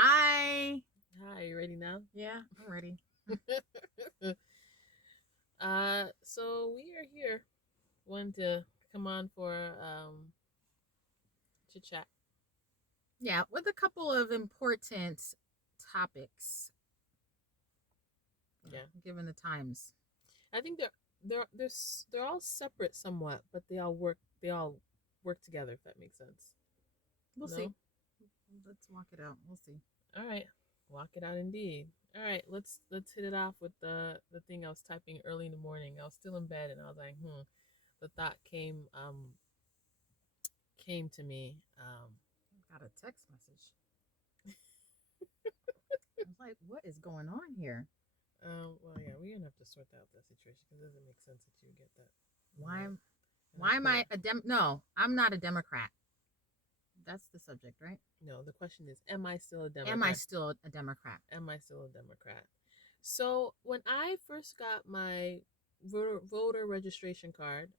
Hi. Hi, you ready now? Yeah, I'm ready. So we are here. Wanted to come on for chit chat. Yeah, with a couple of important topics, Yeah, given the times. I think they're all separate somewhat, but they all work together. If that makes sense. We'll see. No. Let's walk it out. We'll see. All right, walk it out indeed. All right, let's hit it off with the thing I was typing early in the morning. I was still in bed and I was like, The thought came to me. Got a text message. I was like, what is going on here? Well, yeah, we're gonna have to sort out that situation because it doesn't make sense that you get that. Why No. am why am I a dem no, I'm not a Democrat. That's the subject, right? No, the question is, am I still a Am I Democrat? still a Democrat? Am I still a Democrat? So when I first got my voter registration card,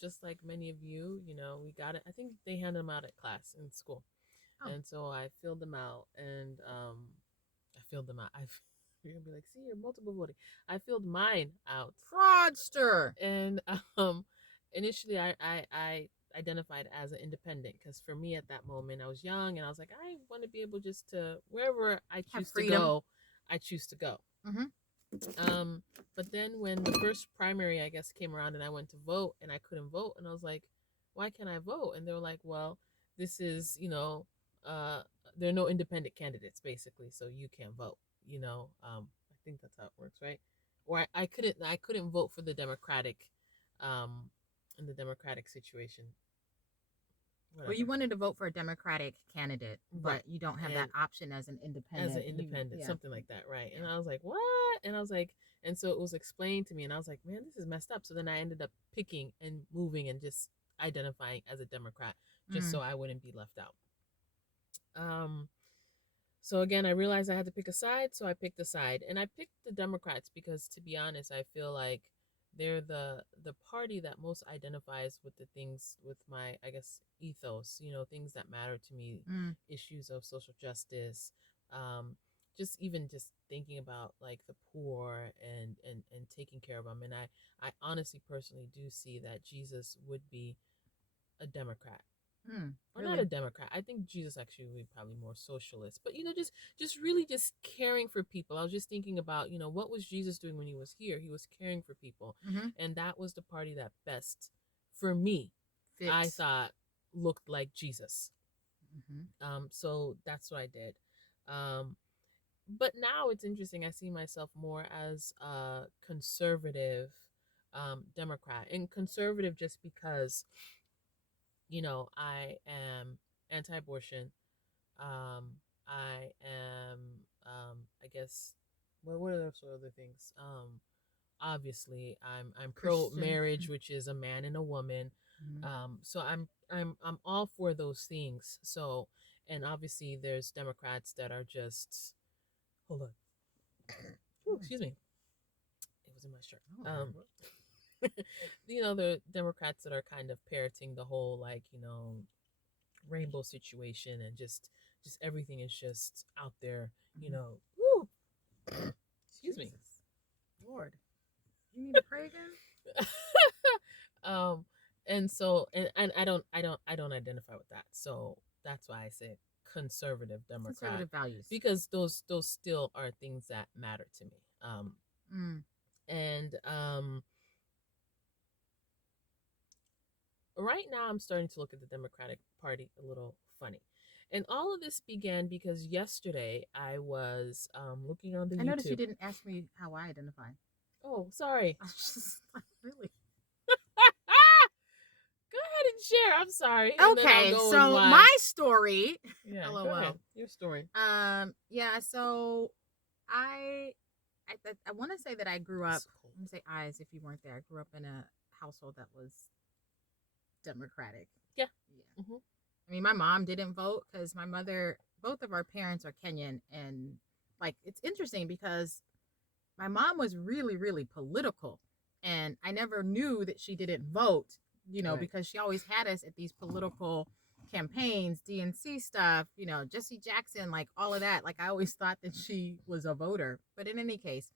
just like many of you, we got it. I think they hand them out at class in school, Oh. and so I filled them out, and I filled them out. You're gonna be like, see, you're multiple voting. I filled mine out, Fraudster. and initially I identified as an independent because for me at that moment I was young and I was like, I want to be able just to wherever I choose to go, I choose to go. But then when the first primary I guess came around and I went to vote and I couldn't vote and I was like, why can't I vote? And they were like, well, this is uh there are no independent candidates basically, so you can't vote. I think that's how it works, right? Or I couldn't vote for the Democratic in the Democratic situation. Whatever. Well, you wanted to vote for a Democratic candidate, but right. You don't have and that option as an independent. Something like that, right? Yeah. And I was like, what? And I was like, and so it was explained to me, and I was like, man, this is messed up. So then I ended up picking and moving and just identifying as a Democrat, just so I wouldn't be left out. So again, I realized I had to pick a side, so I picked a side, and I picked the Democrats because, to be honest, I feel like they're the party that most identifies with the things with my, I guess, ethos. Things that matter to me, issues of social justice, just even just thinking about like the poor and taking care of them. And I honestly, personally, do see that Jesus would be a Democrat. Or really? Not a Democrat. I think Jesus actually would be probably more socialist. But just really just caring for people. I was just thinking about, what was Jesus doing when he was here? He was caring for people. And that was the party that best, for me, fits. I thought looked like Jesus. So that's what I did. But now it's interesting. I see myself more as a conservative Democrat. And conservative just because I am anti-abortion. I am, I guess, what are those other things? Obviously, I'm pro-marriage, which is a man and a woman. So I'm all for those things. So, and obviously, there's Democrats that are just, hold on. Ooh, excuse me. It was in my shirt. The Democrats that are kind of parroting the whole rainbow situation and just everything is just out there, Woo! Excuse me. Lord, you need to pray again. And so and I don't identify with that, so that's why I say conservative Democrat, conservative values, because those still are things that matter to me. And right now I'm starting to look at the Democratic Party a little funny. And all of this began because yesterday I was looking on the YouTube. I noticed you didn't ask me how I identify. Oh, sorry. I was just like, really? Go ahead and share. I'm sorry. Okay, so my story. Yeah, LOL. Go ahead. Your story. Yeah. So I want to say that I grew up. Let me say I, as if you weren't there. I grew up in a household that was Democratic. Yeah. I mean, my mom didn't vote because my mother, both of our parents are Kenyan, and like it's interesting because my mom was really, really political, and I never knew that she didn't vote. Right. Because she always had us at these political campaigns, DNC stuff, Jesse Jackson, like all of that. Like I always thought that she was a voter. But in any case,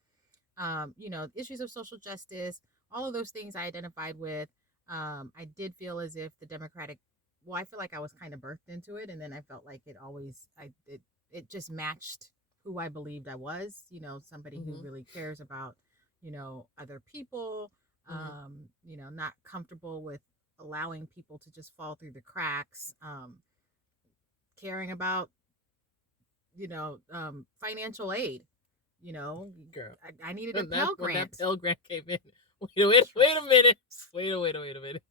issues of social justice, all of those things I identified with. I did feel as if the Democratic, well, I feel like I was kind of birthed into it, and then I felt like it just matched who I believed I was. Somebody who really cares about, other people. Not comfortable with allowing people to just fall through the cracks. Caring about, financial aid. Girl, I needed a Pell when that Grant. Pell Grant came in, wait a minute, wait a minute.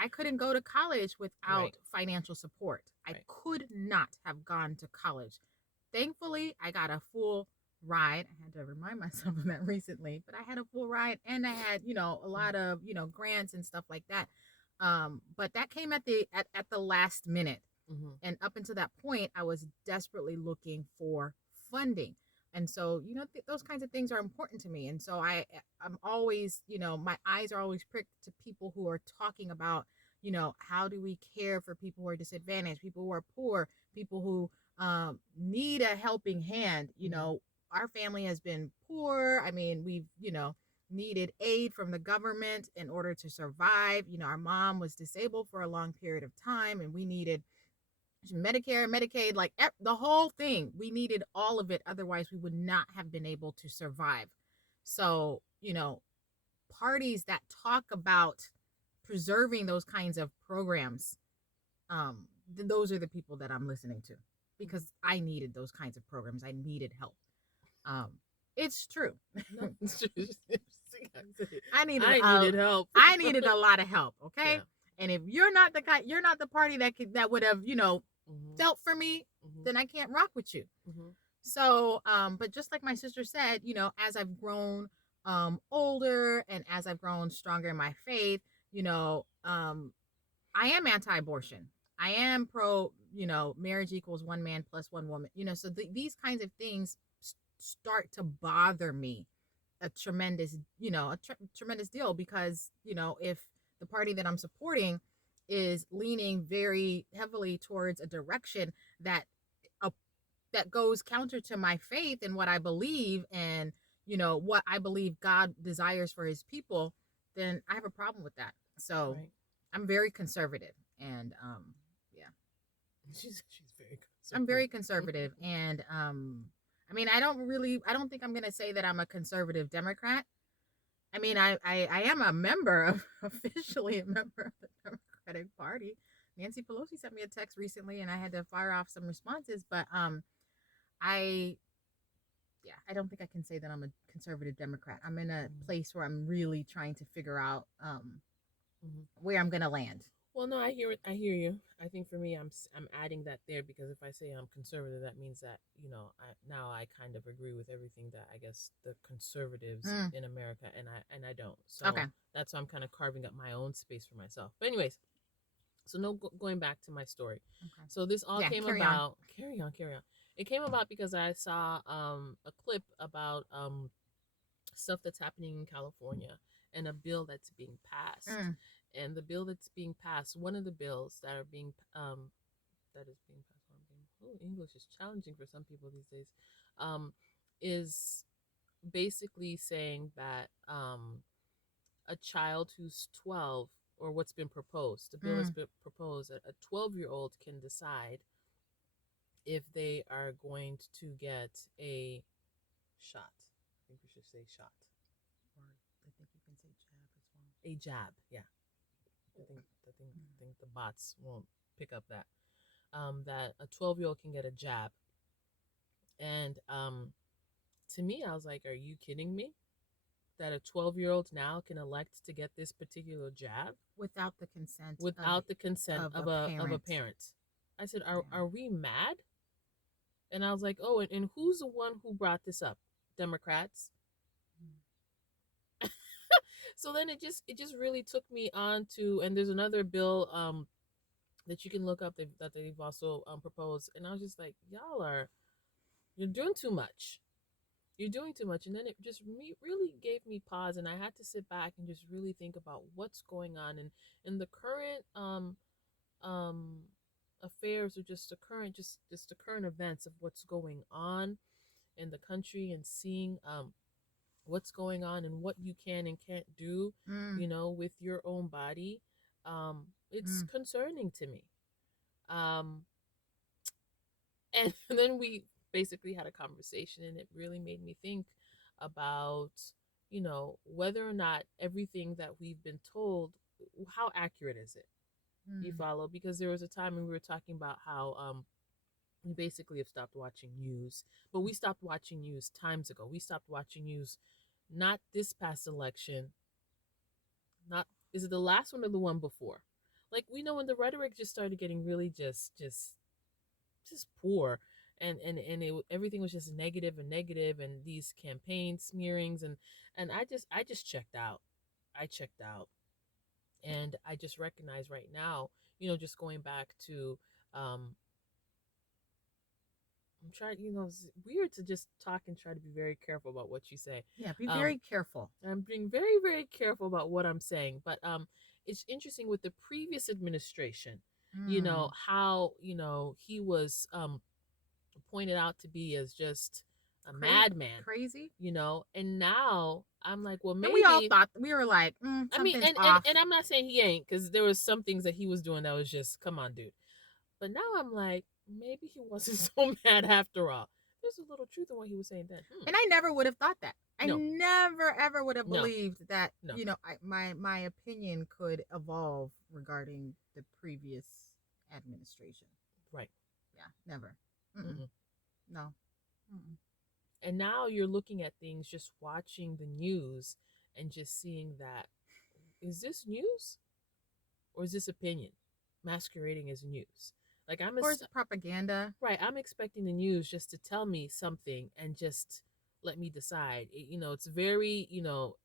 I couldn't go to college without Right. financial support. I Right. could not have gone to college. Thankfully, I got a full ride. I had to remind myself of that recently, but I had a full ride and I had, a lot of, grants and stuff like that. But that came at the last minute. And up until that point, I was desperately looking for funding. And so, those kinds of things are important to me. And so I'm always, my eyes are always pricked to people who are talking about, how do we care for people who are disadvantaged, people who are poor, people who need a helping hand. Our family has been poor. I mean, we've, needed aid from the government in order to survive. Our mom was disabled for a long period of time, and we needed Medicare, Medicaid, like the whole thing. We needed all of it. Otherwise, we would not have been able to survive. So, parties that talk about preserving those kinds of programs, those are the people that I'm listening to because I needed those kinds of programs. I needed help. It's true. No, it's true. I needed help. I needed a lot of help. Okay. Yeah. And if you're not the party that would have, felt for me, then I can't rock with you. So, but just like my sister said, as I've grown older and as I've grown stronger in my faith, I am anti-abortion. I am pro, marriage equals one man plus one woman. So these kinds of things start to bother me a tremendous, tremendous deal because, if the party that I'm supporting is leaning very heavily towards a direction that that goes counter to my faith and what I believe and what I believe God desires for his people, then I have a problem with that. So right. I'm very conservative and yeah. She's very conservative. I'm very conservative and I mean, I don't think I'm going to say that I'm a conservative Democrat. I mean, I am a member officially a member of the Democratic Party. Nancy Pelosi sent me a text recently and I had to fire off some responses, but I don't think I can say that I'm a conservative Democrat. I'm in a place where I'm really trying to figure out where I'm going to land. Well, no, I hear it. I hear you. I think for me, I'm adding that there because if I say I'm conservative, that means that I kind of agree with everything that I guess the conservatives in America and I don't. So okay. That's why I'm kind of carving up my own space for myself. But anyways, so going back to my story. Okay. So this all came about. Carry on. It came about because I saw a clip about stuff that's happening in California and a bill that's being passed. And the bill that's being passed, one of the bills that is being passed, English is challenging for some people these days, is basically saying that a child who's 12, or what's been proposed, the bill has been proposed, a 12-year-old can decide if they are going to get a shot. I think we should say shot. Or I think you can say jab as well. A jab, yeah. I think the bots won't pick up that. That a 12-year-old can get a jab. And to me, I was like, are you kidding me? That a 12-year-old now can elect to get this particular jab? Without the consent of a parent. I said, are we mad? And I was like, oh, and who's the one who brought this up? Democrats. So then it just really took me on to, and there's another bill that you can look up that they've also proposed, and I was just like, you're doing too much. You're doing too much. And then it just really gave me pause, and I had to sit back and just really think about what's going on. And in the current affairs or just the current events of what's going on in the country, and seeing what's going on and what you can and can't do, Mm, with your own body, it's mm. concerning to me. Um, and then we basically had a conversation, and it really made me think about, whether or not everything that we've been told, how accurate is it? You Mm. follow? Because there was a time when we were talking about how we basically have stopped watching news, but we stopped watching news times ago. We stopped watching news not this past election, not is it the last one or the one before? Like, we know when the rhetoric just started getting really just poor, and everything was just negative and negative, and these campaign smearings, and I just checked out. I checked out, and I just recognize right now, just going back to, um I'm trying, it's weird to just talk and try to be very careful about what you say. Yeah, be Um, very careful. I'm being very, very careful about what I'm saying, but it's interesting with the previous administration, Mm. how, he was pointed out to be as just a Cra- madman, Crazy. and now I'm like, well, And we all maybe. thought, we were like, I mean, something's and off. I'm not saying he ain't, because there was some things that he was doing that was just, come on, dude. But now I'm like, maybe he wasn't so mad after all. There's a little truth in what he was saying then. And I never would have thought that. I No, never ever would have no, believed that, no. my opinion could evolve regarding the previous administration. Right. Yeah, never. Mm-mm. Mm-mm. No. Mm-mm. And now you're looking at things, just watching the news, and just seeing that, is this news or is this opinion masquerading as news? Like, Or is it propaganda? right. I'm expecting the news just to tell me something and just let me decide. It's very,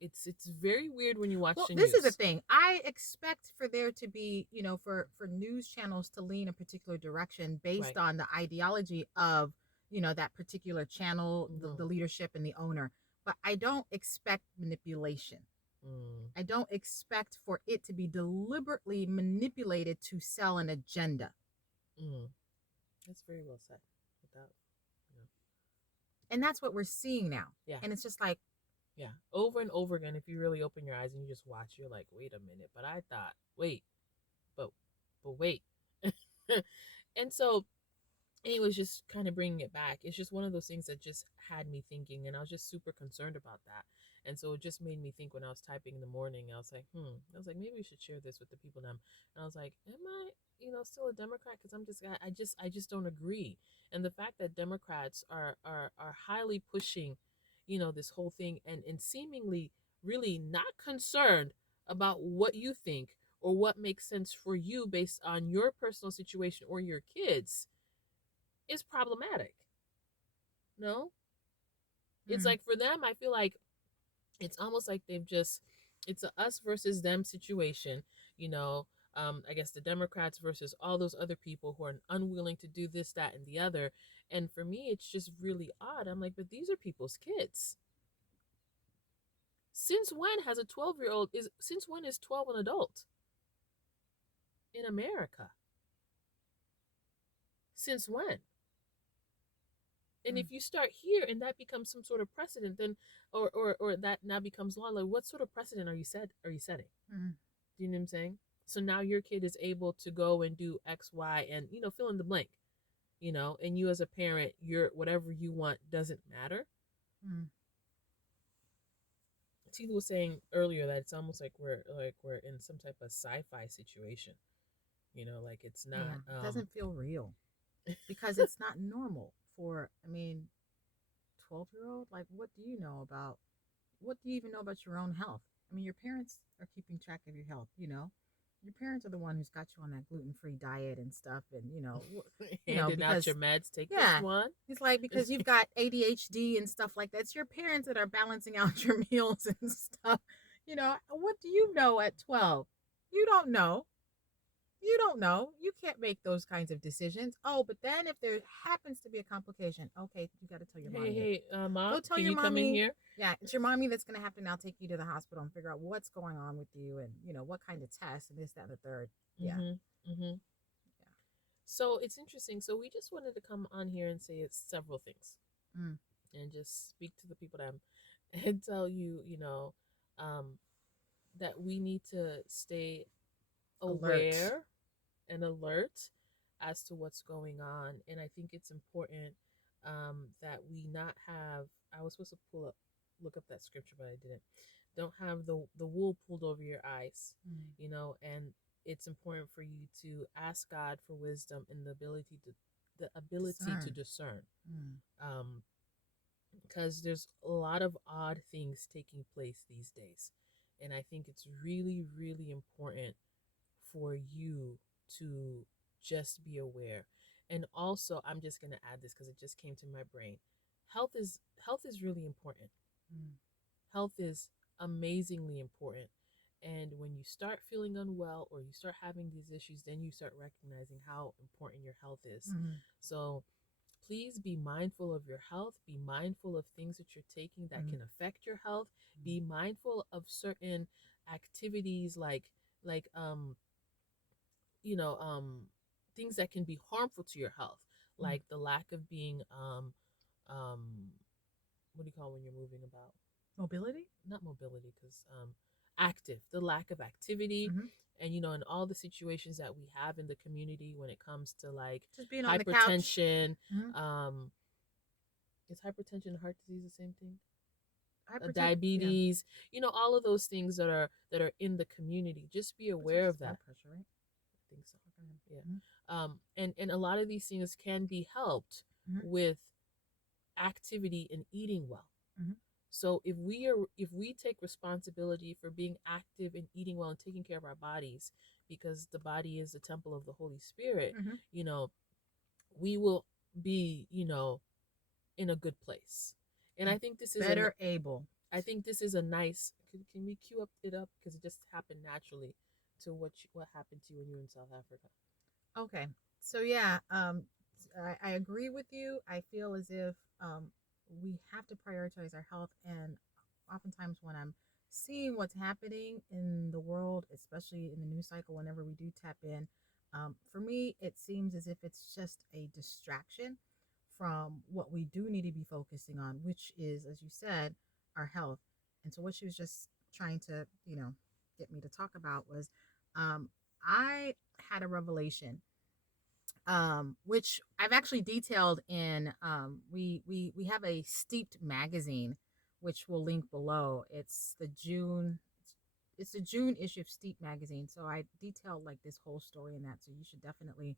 it's very weird when you watch Well, the this is the news. thing. I expect for there to be, for news channels to lean a particular direction based Right. on the ideology of, that particular channel, Mm-hmm. the leadership and the owner. But I don't expect manipulation. Mm. I don't expect for it to be deliberately manipulated to sell an agenda. Mm. That's very well said. Without, And that's what we're seeing now. yeah, And it's just like, yeah, over and over again. If you really open your eyes and you just watch, you're like, wait a minute. But I thought, wait, but wait. And so, he was just kind of bringing it back. It's just one of those things that just had me thinking, and I was just super concerned about that. And so it just made me think when I was typing in the morning. I was like, I was like, maybe we should share this with the people now. And I was like, am I, still a Democrat? Because I just don't agree. And the fact that Democrats are highly pushing, this whole thing, and seemingly really not concerned about what you think or what makes sense for you based on your personal situation or your kids, is problematic. No, it's mm, like, for them, I feel like it's almost like it's a us versus them situation. you know I guess the Democrats versus all those other people who are unwilling to do this, that, and the other. And for me, it's just really odd. I'm like, but these are people's kids. Since when has a 12-year-old is since when is 12 an adult in America? Since when? And mm. if you start here and that becomes some sort of precedent, then, or that now becomes law, like, what sort of precedent are you setting? Mm. Do you know what I'm saying? So now your kid is able to go and do X, Y, and, fill in the blank. And you as a parent, your whatever you want doesn't matter. Mm. Tina was saying earlier that it's almost like we're in some type of sci-fi situation. Like, it's not. Yeah, it doesn't feel real because it's not normal for, 12-year-old. Like, what do you even know about your own health? Your parents are keeping track of your health, Your parents are the one who's got you on that gluten-free diet and stuff. And, Handing out your because, meds. Take this yeah, one. it's like because you've got ADHD and stuff like that. It's your parents that are balancing out your meals and stuff. What do you know at 12? You don't know. You don't know. You can't make those kinds of decisions. Oh, but then if there happens to be a complication, okay, you got to tell your Hey, mommy. hey, Go mom, tell can your you come in mommy. here? Yeah, it's your mommy that's going to have to now take you to the hospital and figure out what's going on with you and, what kind of tests and this, that, and the third. Yeah. Mm-hmm. Mm-hmm. So it's interesting. So we just wanted to come on here and say it's several things Mm. and just speak to the people that I'm and tell you, um, that we need to stay Alert. aware and alert as to what's going on. And I think it's important that we not have. I was supposed to look up that scripture, but I didn't. Don't have the wool pulled over your eyes, Mm. and it's important for you to ask God for wisdom and the ability to Discern. discern. Mm. Um, because there's a lot of odd things taking place these days. And I think it's really, really important for you to just be aware. And also, I'm just going to add this because it just came to my brain. Health is really important. Mm. Health is amazingly important. And when you start feeling unwell or you start having these issues, then you start recognizing how important your health is. Mm. So please be mindful of your health. Be mindful of things that you're taking that Mm. can affect your health. Be mindful of certain activities like you know things that can be harmful to your health, Mm. like the lack of being um what do you call when you're moving about? Mobility. Not mobility, because active, the lack of activity. Mm-hmm. And in all the situations that we have in the community when it comes to like Just being on the couch. hypertension. Mm-hmm. Is hypertension and heart disease the same thing? Hypertension. Yeah. Diabetes, all of those things that are in the community. Just be aware Hypertension of is blood that. pressure, right? I think so. Okay. Yeah. Mm-hmm. And a lot of these things can be helped Mm-hmm. with activity and eating well. Mm-hmm. So if we take responsibility for being active and eating well and taking care of our bodies, because the body is the temple of the Holy Spirit, Mm-hmm. you know, we will be, in a good place. And I think this is a Better able. I think this is a nice. Can we cue it up because it just happened naturally to what happened to you when you were in South Africa. Okay. So yeah, I agree with you. I feel as if we have to prioritize our health, and oftentimes when I'm seeing what's happening in the world, especially in the news cycle, whenever we do tap in, for me, it seems as if it's just a distraction from what we do need to be focusing on, which is, as you said, our health. And so, what she was just trying to, get me to talk about was, um, I had a revelation, which I've actually detailed in, we have a Steeped magazine, which we'll link below. It's the June issue of Steep magazine. So I detailed like this whole story in that. So you should definitely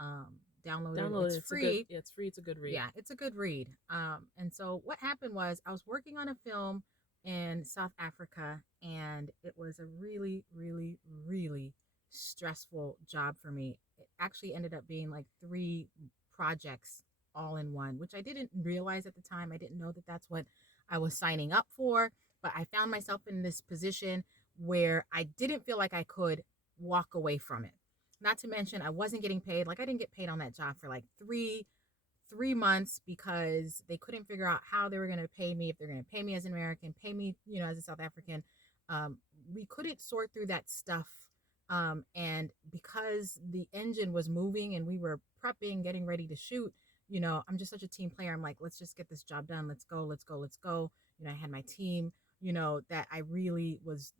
download it. Download It's it. It's a good. free. Yeah, it's free. It's a good read. Yeah, it's a good read. And so what happened was I was working on a film in South Africa, and it was a really, really, really stressful job for me. It actually ended up being like 3 projects all in one, which I didn't realize at the time. I didn't know that that's what I was signing up for, but I found myself in this position where I didn't feel like I could walk away from it. Not to mention, I wasn't getting paid. Like, I didn't get paid on that job for like 3 months because they couldn't figure out how they were going to pay me, if they're going to pay me as an American, pay me, as a South African. We couldn't sort through that stuff. And because the engine was moving and we were prepping, getting ready to shoot, I'm just such a team player. I'm like, let's just get this job done. Let's go, let's go, let's go. I had my team, that I really was,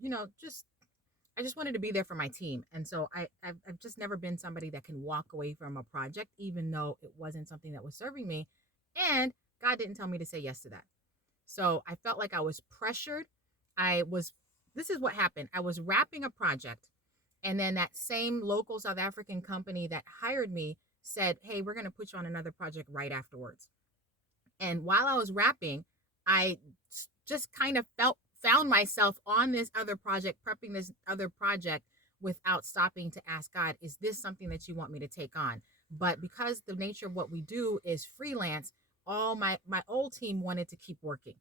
I just wanted to be there for my team. And so I've just never been somebody that can walk away from a project, even though it wasn't something that was serving me. And God didn't tell me to say yes to that. So I felt like I was pressured. This is what happened. I was wrapping a project. And then that same local South African company that hired me said, hey, we're going to put you on another project right afterwards. And while I was wrapping, I just kind of found myself on this other project, prepping this other project without stopping to ask God, is this something that you want me to take on? But because the nature of what we do is freelance, all my old team wanted to keep working.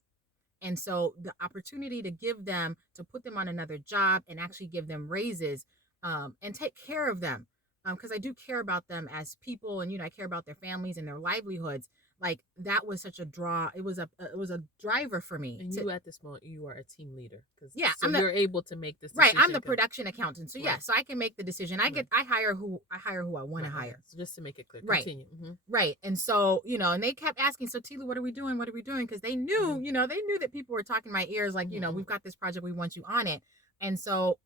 And so the opportunity to put them on another job and actually give them raises, and take care of them, because I do care about them as people, and I care about their families and their livelihoods. Like that was such a draw. It was a driver for me. And you at this moment, you are a team leader, because Yeah, so you're able to make this right. decision. I'm the production accountant, so yeah, Right. so I can make the decision. I hire who I want to hire. So just to make it clear, Right. continue. Right. And so, and they kept asking, so Tila, what are we doing? What are we doing? Because they knew, they knew that people were talking in my ears, like, we've got this project, we want you on it. And so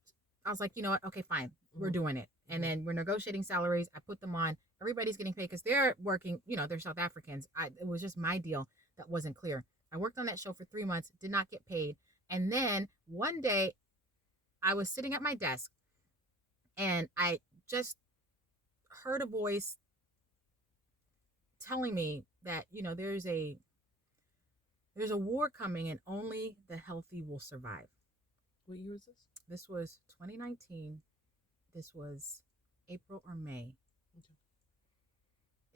I was like, you know what? Okay, fine. We're doing it. And then we're negotiating salaries. I put them on. Everybody's getting paid because they're working, they're South Africans. It was just my deal that wasn't clear. I worked on that show for 3 months, did not get paid. And then one day I was sitting at my desk and I just heard a voice telling me that, there's a war coming and only the healthy will survive. What year was this? This was 2019. This was April or May.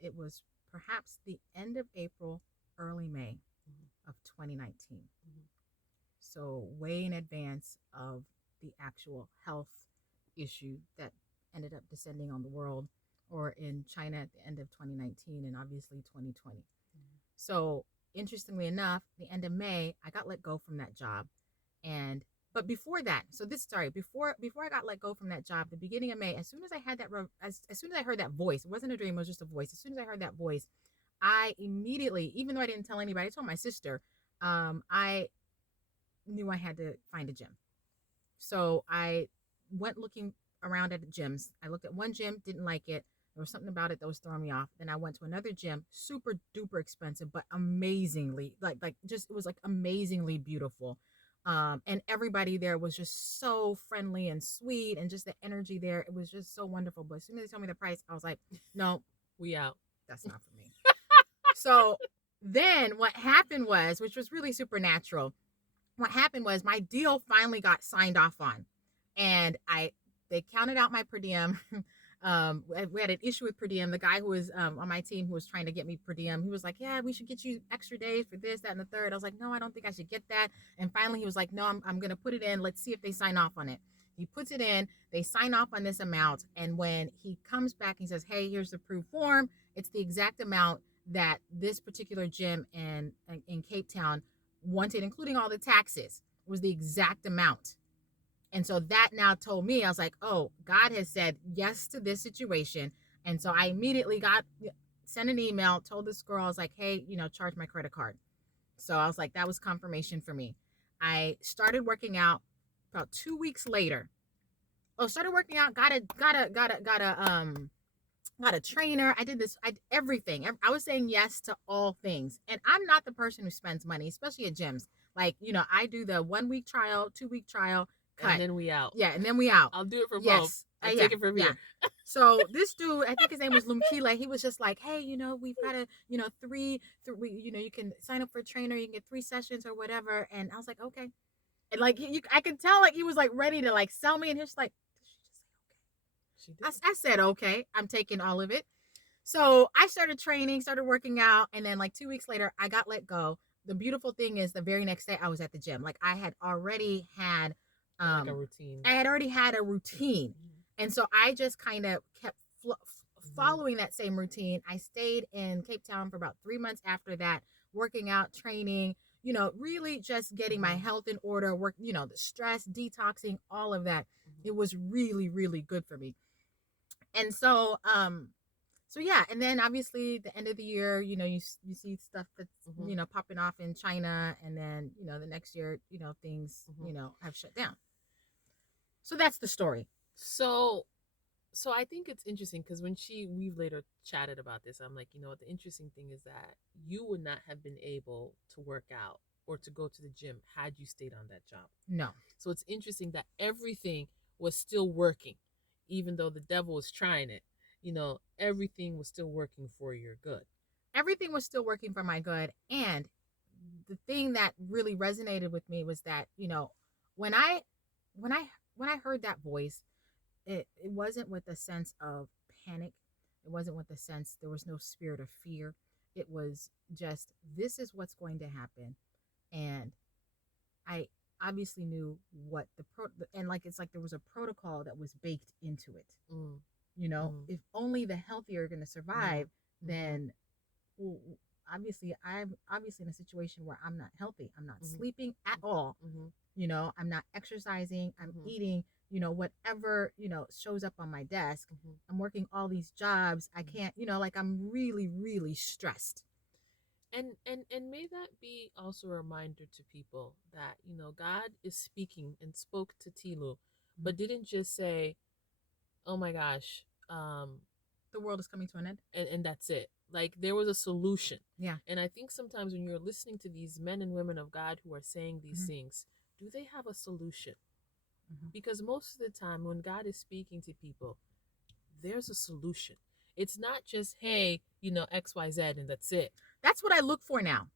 It was perhaps the end of April, early May of 2019. So way in advance of the actual health issue that ended up descending on the world, or in China at the end of 2019 and obviously 2020. So interestingly enough, the end of May, I got let go from that job. But before that, before I got let go from that job, the beginning of May, as soon as I had that, as soon as I heard that voice, it wasn't a dream, it was just a voice. As soon as I heard that voice, I immediately, even though I didn't tell anybody, I told my sister, I knew I had to find a gym. So I went looking around at the gyms. I looked at one gym, didn't like it. There was something about it that was throwing me off. Then I went to another gym, super duper expensive, but amazingly, it was like amazingly beautiful. And everybody there was just so friendly and sweet, and just the energy there. It was just so wonderful. But as soon as they told me the price, I was like, no, we out. That's not for me. So then what happened was, which was really supernatural, what happened was my deal finally got signed off on, and they counted out my per diem. We had an issue with per diem. The guy who was on my team, who was trying to get me per diem, he was like, yeah, we should get you extra days for this, that, and the third. I was like, no, I don't think I should get that. And finally he was like, no, I'm going to put it in. Let's see if they sign off on it. He puts it in, they sign off on this amount. And when he comes back, he says, hey, here's the approved form. It's the exact amount that this particular gym in Cape Town wanted, including all the taxes, was the exact amount. And so that now told me, I was like, oh, God has said yes to this situation. And so I immediately sent an email, told this girl, I was like, hey, charge my credit card. So I was like, that was confirmation for me. I started working out about 2 weeks later. Started working out, got a trainer. I did everything. I was saying yes to all things. And I'm not the person who spends money, especially at gyms. Like, I do the 1 week trial, 2 week trial, cut. And then we out. Yeah, and then we out. I'll do it for both. I'll take it from here. So this dude, I think his name was Lumkila. He was just like, hey, we've got a, three, you can sign up for a trainer. You can get 3 sessions or whatever. And I was like, okay. And like, I could tell like he was like ready to like sell me. And he was like, did she just say okay? I said, okay, I'm taking all of it. So I started training, started working out. And then like 2 weeks later, I got let go. The beautiful thing is the very next day I was at the gym. Like I had already had like a routine. I had already had a routine. And so I just kind of kept following that same routine. I stayed in Cape Town for about 3 months after that, working out, training, really just getting my health in order, the stress, detoxing, all of that. It was really, really good for me. And so, yeah. And then obviously the end of the year, you see stuff that's, popping off in China. And then, the next year, things, have shut down. So that's the story. So I think it's interesting because we've later chatted about this, I'm like, what the interesting thing is that you would not have been able to work out or to go to the gym had you stayed on that job. No. So it's interesting that everything was still working, even though the devil was trying it. Everything was still working for your good. Everything was still working for my good. And the thing that really resonated with me was that, when I heard that voice, it wasn't with a sense of panic. It wasn't with a sense, there was no spirit of fear. It was just, this is what's going to happen. And I obviously knew what and like, it's like there was a protocol that was baked into it. If only the healthy are going to survive, then well, obviously I'm obviously in a situation where I'm not healthy. I'm not sleeping at all. I'm not exercising. I'm eating, whatever, shows up on my desk. I'm working all these jobs. I can't, like I'm really, really stressed. And may that be also a reminder to people that, God is speaking and spoke to Tilu, but didn't just say, oh my gosh, the world is coming to an end. And that's it. Like there was a solution. Yeah. And I think sometimes when you're listening to these men and women of God who are saying these things, do they have a solution? Because most of the time when God is speaking to people, there's a solution. It's not just, hey, XYZ and that's it. That's what I look for now.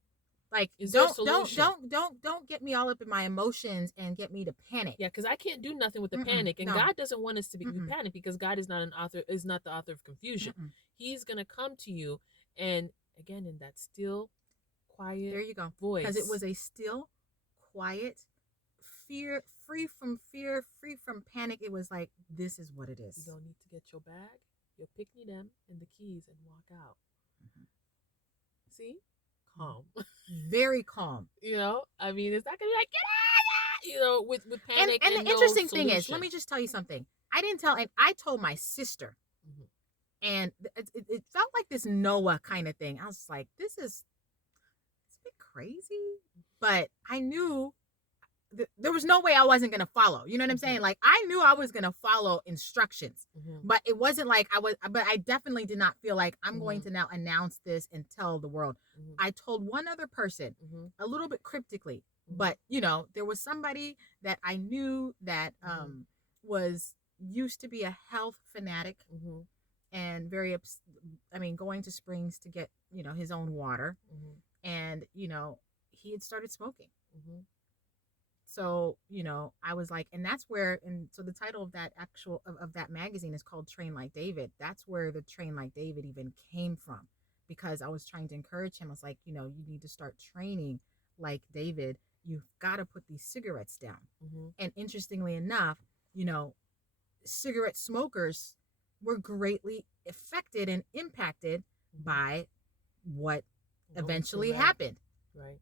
Like, don't get me all up in my emotions and get me to panic. Yeah, because I can't do nothing with the panic, and God doesn't want us to be panic because God is not the author of confusion. He's gonna come to you, and again, in that still, quiet, there you go, voice, because it was a still, quiet, free from fear, free from panic. It was like, this is what it is. You don't need to get your bag, your pick-me them, and the keys, and walk out. See. Calm. Very calm. I mean, it's not gonna be like, get out, with panic. And the interesting thing is, let me just tell you something. I told my sister, and it felt like this Noah kind of thing. I was like, it's a bit crazy, but I knew there was no way I wasn't going to follow. You know what I'm saying? Like, I knew I was going to follow instructions, but it wasn't like but I definitely did not feel like I'm going to now announce this and tell the world. I told one other person a little bit cryptically, but there was somebody that I knew that was used to be a health fanatic and very, going to Springs to get, his own water. And, he had started smoking. So, I was like, and that's where, and so the title of that of that magazine is called Train Like David. That's where the Train Like David even came from, because I was trying to encourage him. I was like, you need to start training like David. You've got to put these cigarettes down. And interestingly enough, cigarette smokers were greatly affected and impacted by what eventually happened. Right.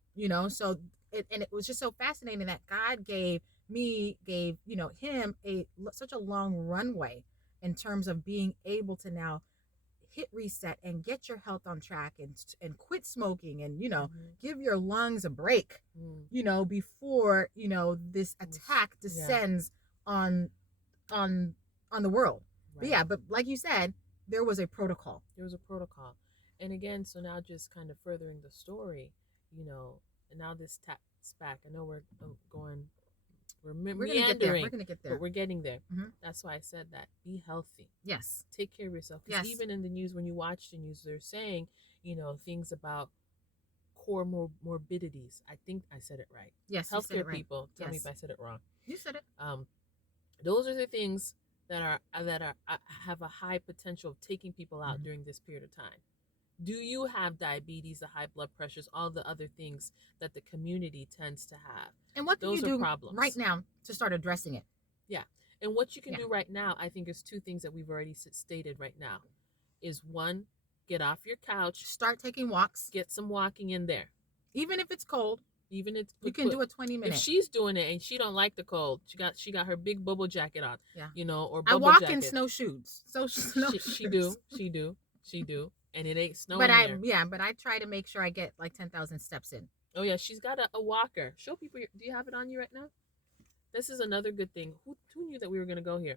So it was just so fascinating that God gave him such a long runway in terms of being able to now hit reset and get your health on track and quit smoking and give your lungs a break before this attack descends on the world. Right. But like you said, there was a protocol. And again, so now just kind of furthering the story, and now this taps back. I know we're meandering. We're gonna get there. But we're getting there. That's why I said that. Be healthy. Yes. Take care of yourself. Because even in the news, when you watch the news, they're saying, things about core morbidities. I think I said it right. Yes. Healthcare people, tell me if I said it wrong. You said it. Those are the things that have a high potential of taking people out during this period of time. Do you have diabetes, the high blood pressures, all the other things that the community tends to have? And what can you do right now to start addressing it? Yeah. And what you can do right now, I think, is two things that we've already stated right now. Is one, get off your couch. Start taking walks. Get some walking in there. Even if it's cold. Even if you can do a 20-minute. If she's doing it and she don't like the cold, she got her big bubble jacket on. Yeah. Or bubble I walk jacket. In snowshoes. She do. And it ain't snowing there. But I try to make sure I get like 10,000 steps in. Oh yeah, she's got a walker. Show people. Do you have it on you right now? This is another good thing. Who knew that we were gonna go here?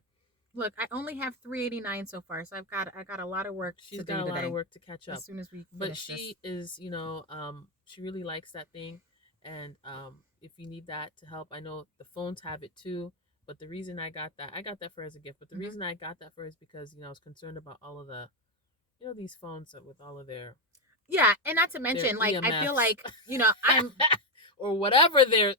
Look, I only have 389 so far, so I got a lot of work. She's got a lot of work to catch up as soon as we. But she is, she really likes that thing, and if you need that to help, I know the phones have it too. But the reason I got that for her as a gift. But the reason I got that for her is because I was concerned about all of the. These phones with all of their... Yeah, and not to mention, like, EMFs. I feel like, I'm... or whatever they're,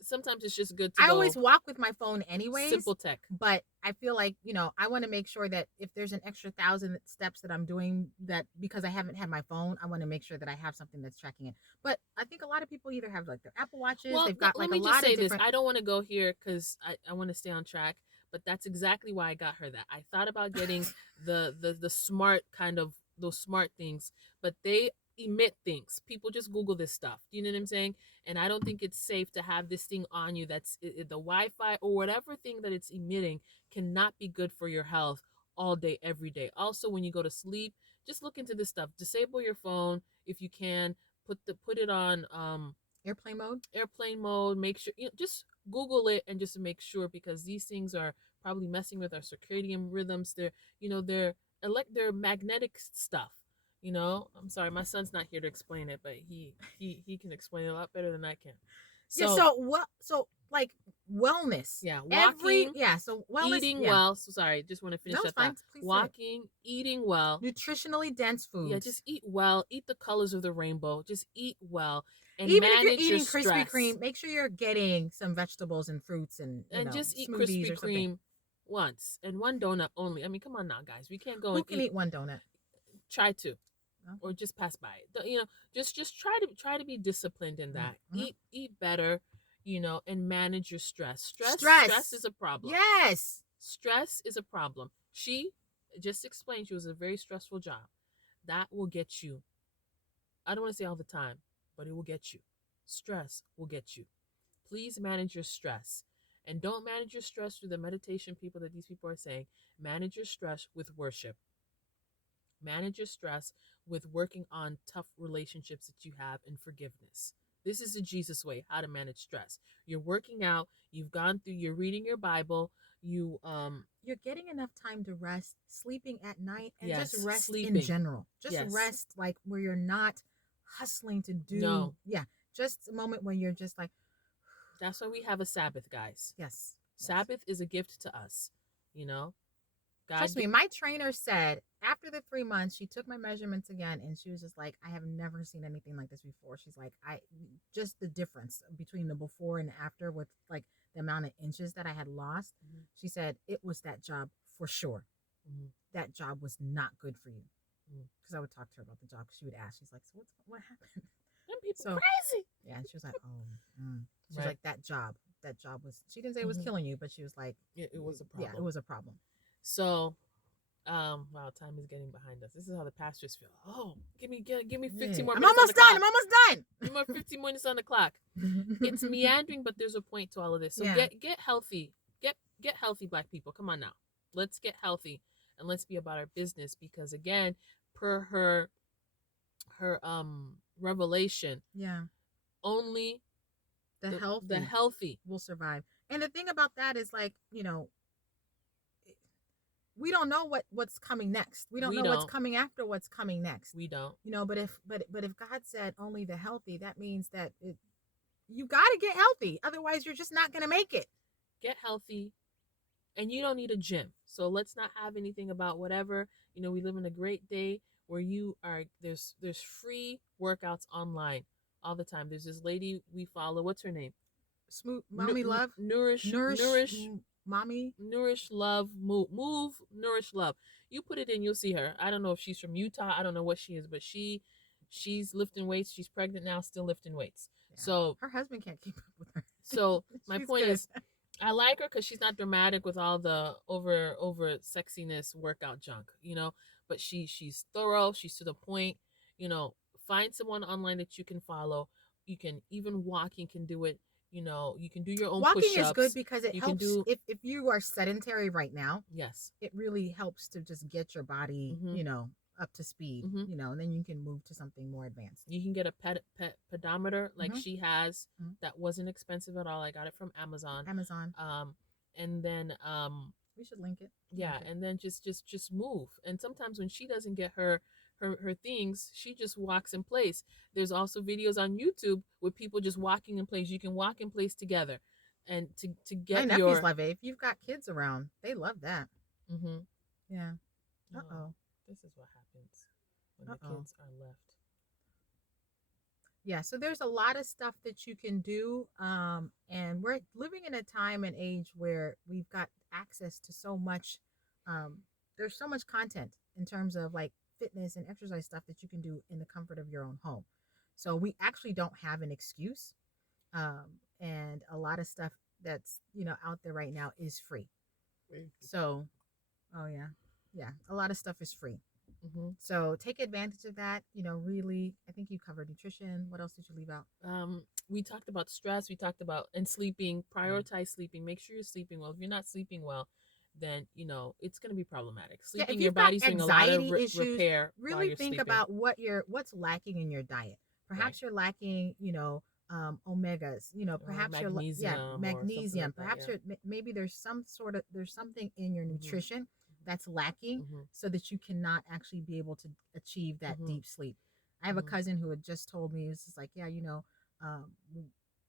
sometimes it's just good to I always walk with my phone anyways. Simple tech. But I feel like, I want to make sure that if there's an extra 1,000 steps that I'm doing that because I haven't had my phone, I want to make sure that I have something that's tracking it. But I think a lot of people either have, like, their Apple Watches. Well, they've got, like, let me a just lot say of different... this. I don't want to go here because I want to stay on track. but that's exactly why I got her that. I thought about getting the smart kind of those smart things, but they emit things. People just Google this stuff. Do you know what I'm saying? And I don't think it's safe to have this thing on you. That's the Wi-Fi or whatever thing that it's emitting cannot be good for your health all day, every day. Also, when you go to sleep, just look into this stuff. Disable your phone if you can. Put it on Airplane mode. Airplane mode. Make sure just Google it and just make sure, because these things are probably messing with our circadian rhythms. They're magnetic stuff. I'm sorry, my son's not here to explain it, but he can explain it a lot better than I can. So like wellness. Yeah, walking. So wellness. Eating well. So sorry, just want to finish that thought. Walking, eating well. Nutritionally dense foods. Yeah, just eat well. Eat the colors of the rainbow. Just eat well. And even manage if you're eating your Krispy Kreme, make sure you're getting some vegetables and fruits and just eat Krispy Kreme once and one donut only. I mean, come on now, guys. We can't go. Who can eat one donut? Try to, or just pass by it. Just try to be disciplined in that. Mm-hmm. Eat better. And manage your stress. Stress is a problem. Yes. Stress is a problem. She just explained she was a very stressful job. That will get you. I don't want to say all the time, but it will get you. Stress will get you. Please manage your stress. And don't manage your stress through the meditation people that these people are saying. Manage your stress with worship. Manage your stress with working on tough relationships that you have and forgiveness. This is the Jesus way, how to manage stress. You're working out, you're reading your Bible, you're getting enough time to rest, sleeping at night, and yes, just rest sleeping. In general. Just rest, like where you're not hustling to do. No. Yeah, just a moment when you're just like. That's why we have a Sabbath, guys. Yes. Sabbath is a gift to us, God, trust me, my trainer said after the 3 months, she took my measurements again, and she was just like, I have never seen anything like this before. She's like, just the difference between the before and after with like the amount of inches that I had lost. Mm-hmm. She said it was that job for sure. Mm-hmm. That job was not good for you. Because I would talk to her about the job. She would ask, she's like, so what happened? Them people crazy. Yeah, and she was like, she was like, that job was, she didn't say it was killing you, but she was like, it was a problem. Yeah, it was a problem. So, wow, time is getting behind us. This is how the pastors feel. Oh, give me 15 more minutes. I'm almost done. Give me 15 minutes on the clock. It's meandering, but there's a point to all of this. So get healthy. Get healthy, Black people. Come on now. Let's get healthy and let's be about our business, because again, per her revelation, only the healthy will survive. And the thing about that is, like, we don't know what's coming next. We don't know what's coming after what's coming next. We don't. But if God said only the healthy, that means that you got to get healthy. Otherwise, you're just not going to make it. Get healthy, and you don't need a gym. So let's not have anything about whatever. We live in a great day where there's free workouts online all the time. There's this lady we follow. What's her name? Smooth Mommy Love. Nourish Mommy. Nourish Love. Move Nourish Love. You put it in, you'll see her. I don't know if she's from Utah. I don't know what she is, but she's lifting weights. She's pregnant now, still lifting weights. Yeah. So her husband can't keep up with her. So my point is, I like her because she's not dramatic with all the over sexiness workout junk, but she's thorough. She's to the point. Find someone online that you can follow. You can even walking can do it. You can do your own walking push-ups. Is good because it helps. If you are sedentary right now, yes, it really helps to just get your body, up to speed, and then you can move to something more advanced. You can get a pedometer like she has. That wasn't expensive at all. I got it from Amazon. And then we should link it. Yeah, and then just move. And sometimes when she doesn't get her things, she just walks in place. There's also videos on YouTube with people just walking in place. You can walk in place together, and to get my nephews love it. If you've got kids around, they love that. Yeah. This is what happens when the kids are left. Yeah, so there's a lot of stuff that you can do, and we're living in a time and age where we've got access to so much. There's so much content in terms of like fitness and exercise stuff that you can do in the comfort of your own home. So we actually don't have an excuse, and a lot of stuff that's out there right now is free. So, oh yeah, a lot of stuff is free. Mm-hmm. So take advantage of that. Really, I think you covered nutrition. What else did you leave out? We talked about stress. We talked about and sleeping. Prioritize sleeping. Make sure you're sleeping well. If you're not sleeping well, then it's going to be problematic. Yeah, if Sleeping, your you've got body's doing a lot of anxiety issues, repair while really you're think sleeping. about what's lacking in your diet. Right. Perhaps you're lacking, omegas. Perhaps you're magnesium or something magnesium. like that. Perhaps Yeah. maybe there's something in your Mm-hmm. nutrition that's lacking, Mm-hmm. so that you cannot actually be able to achieve that Mm-hmm. deep sleep. I have a Mm-hmm. cousin who had just told me, it was just like, yeah, um,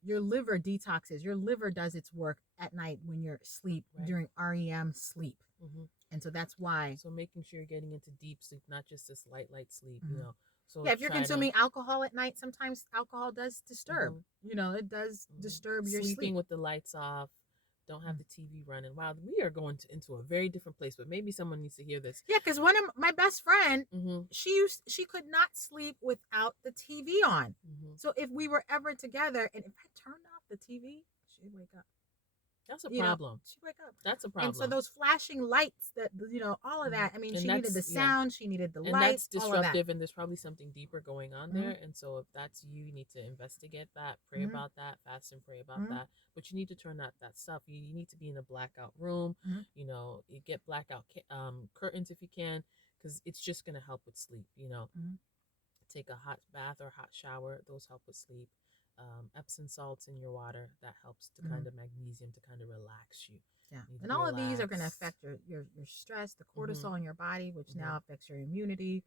your liver detoxes. Your liver does its work at night when you're asleep, Right. during REM sleep. Mm-hmm. And so that's why. So making sure you're getting into deep sleep, not just this light sleep. Mhm. So Yeah, if you're consuming alcohol at night, sometimes alcohol does disturb. Mhm. It does Mhm. disturb your Sleeping sleep. with the lights off. Don't have the TV running. Wow, we are going into a very different place, but maybe someone needs to hear this. Yeah, because one of my best friend, Mm-hmm. she could not sleep without the TV on. Mm-hmm. So if we were ever together and if I turned off the TV, she'd wake up. That's a problem. She'd wake up. That's a problem. And so those flashing lights, that all of that. I mean, And she needed the sound, she needed the and lights, that's all of that. disruptive, and there's probably something deeper going on there. And so if that's you need to investigate that, pray about that, fast and pray about that. But you need to turn out that stuff. You need to be in a blackout room. You get blackout curtains if you can, because it's just gonna help with sleep. Take a hot bath or hot shower; those help with sleep. Epsom salts in your water, that helps to kind of magnesium to kind of relax you. Yeah, and all of these are going to affect your stress, the cortisol in your body, which now affects your immunity.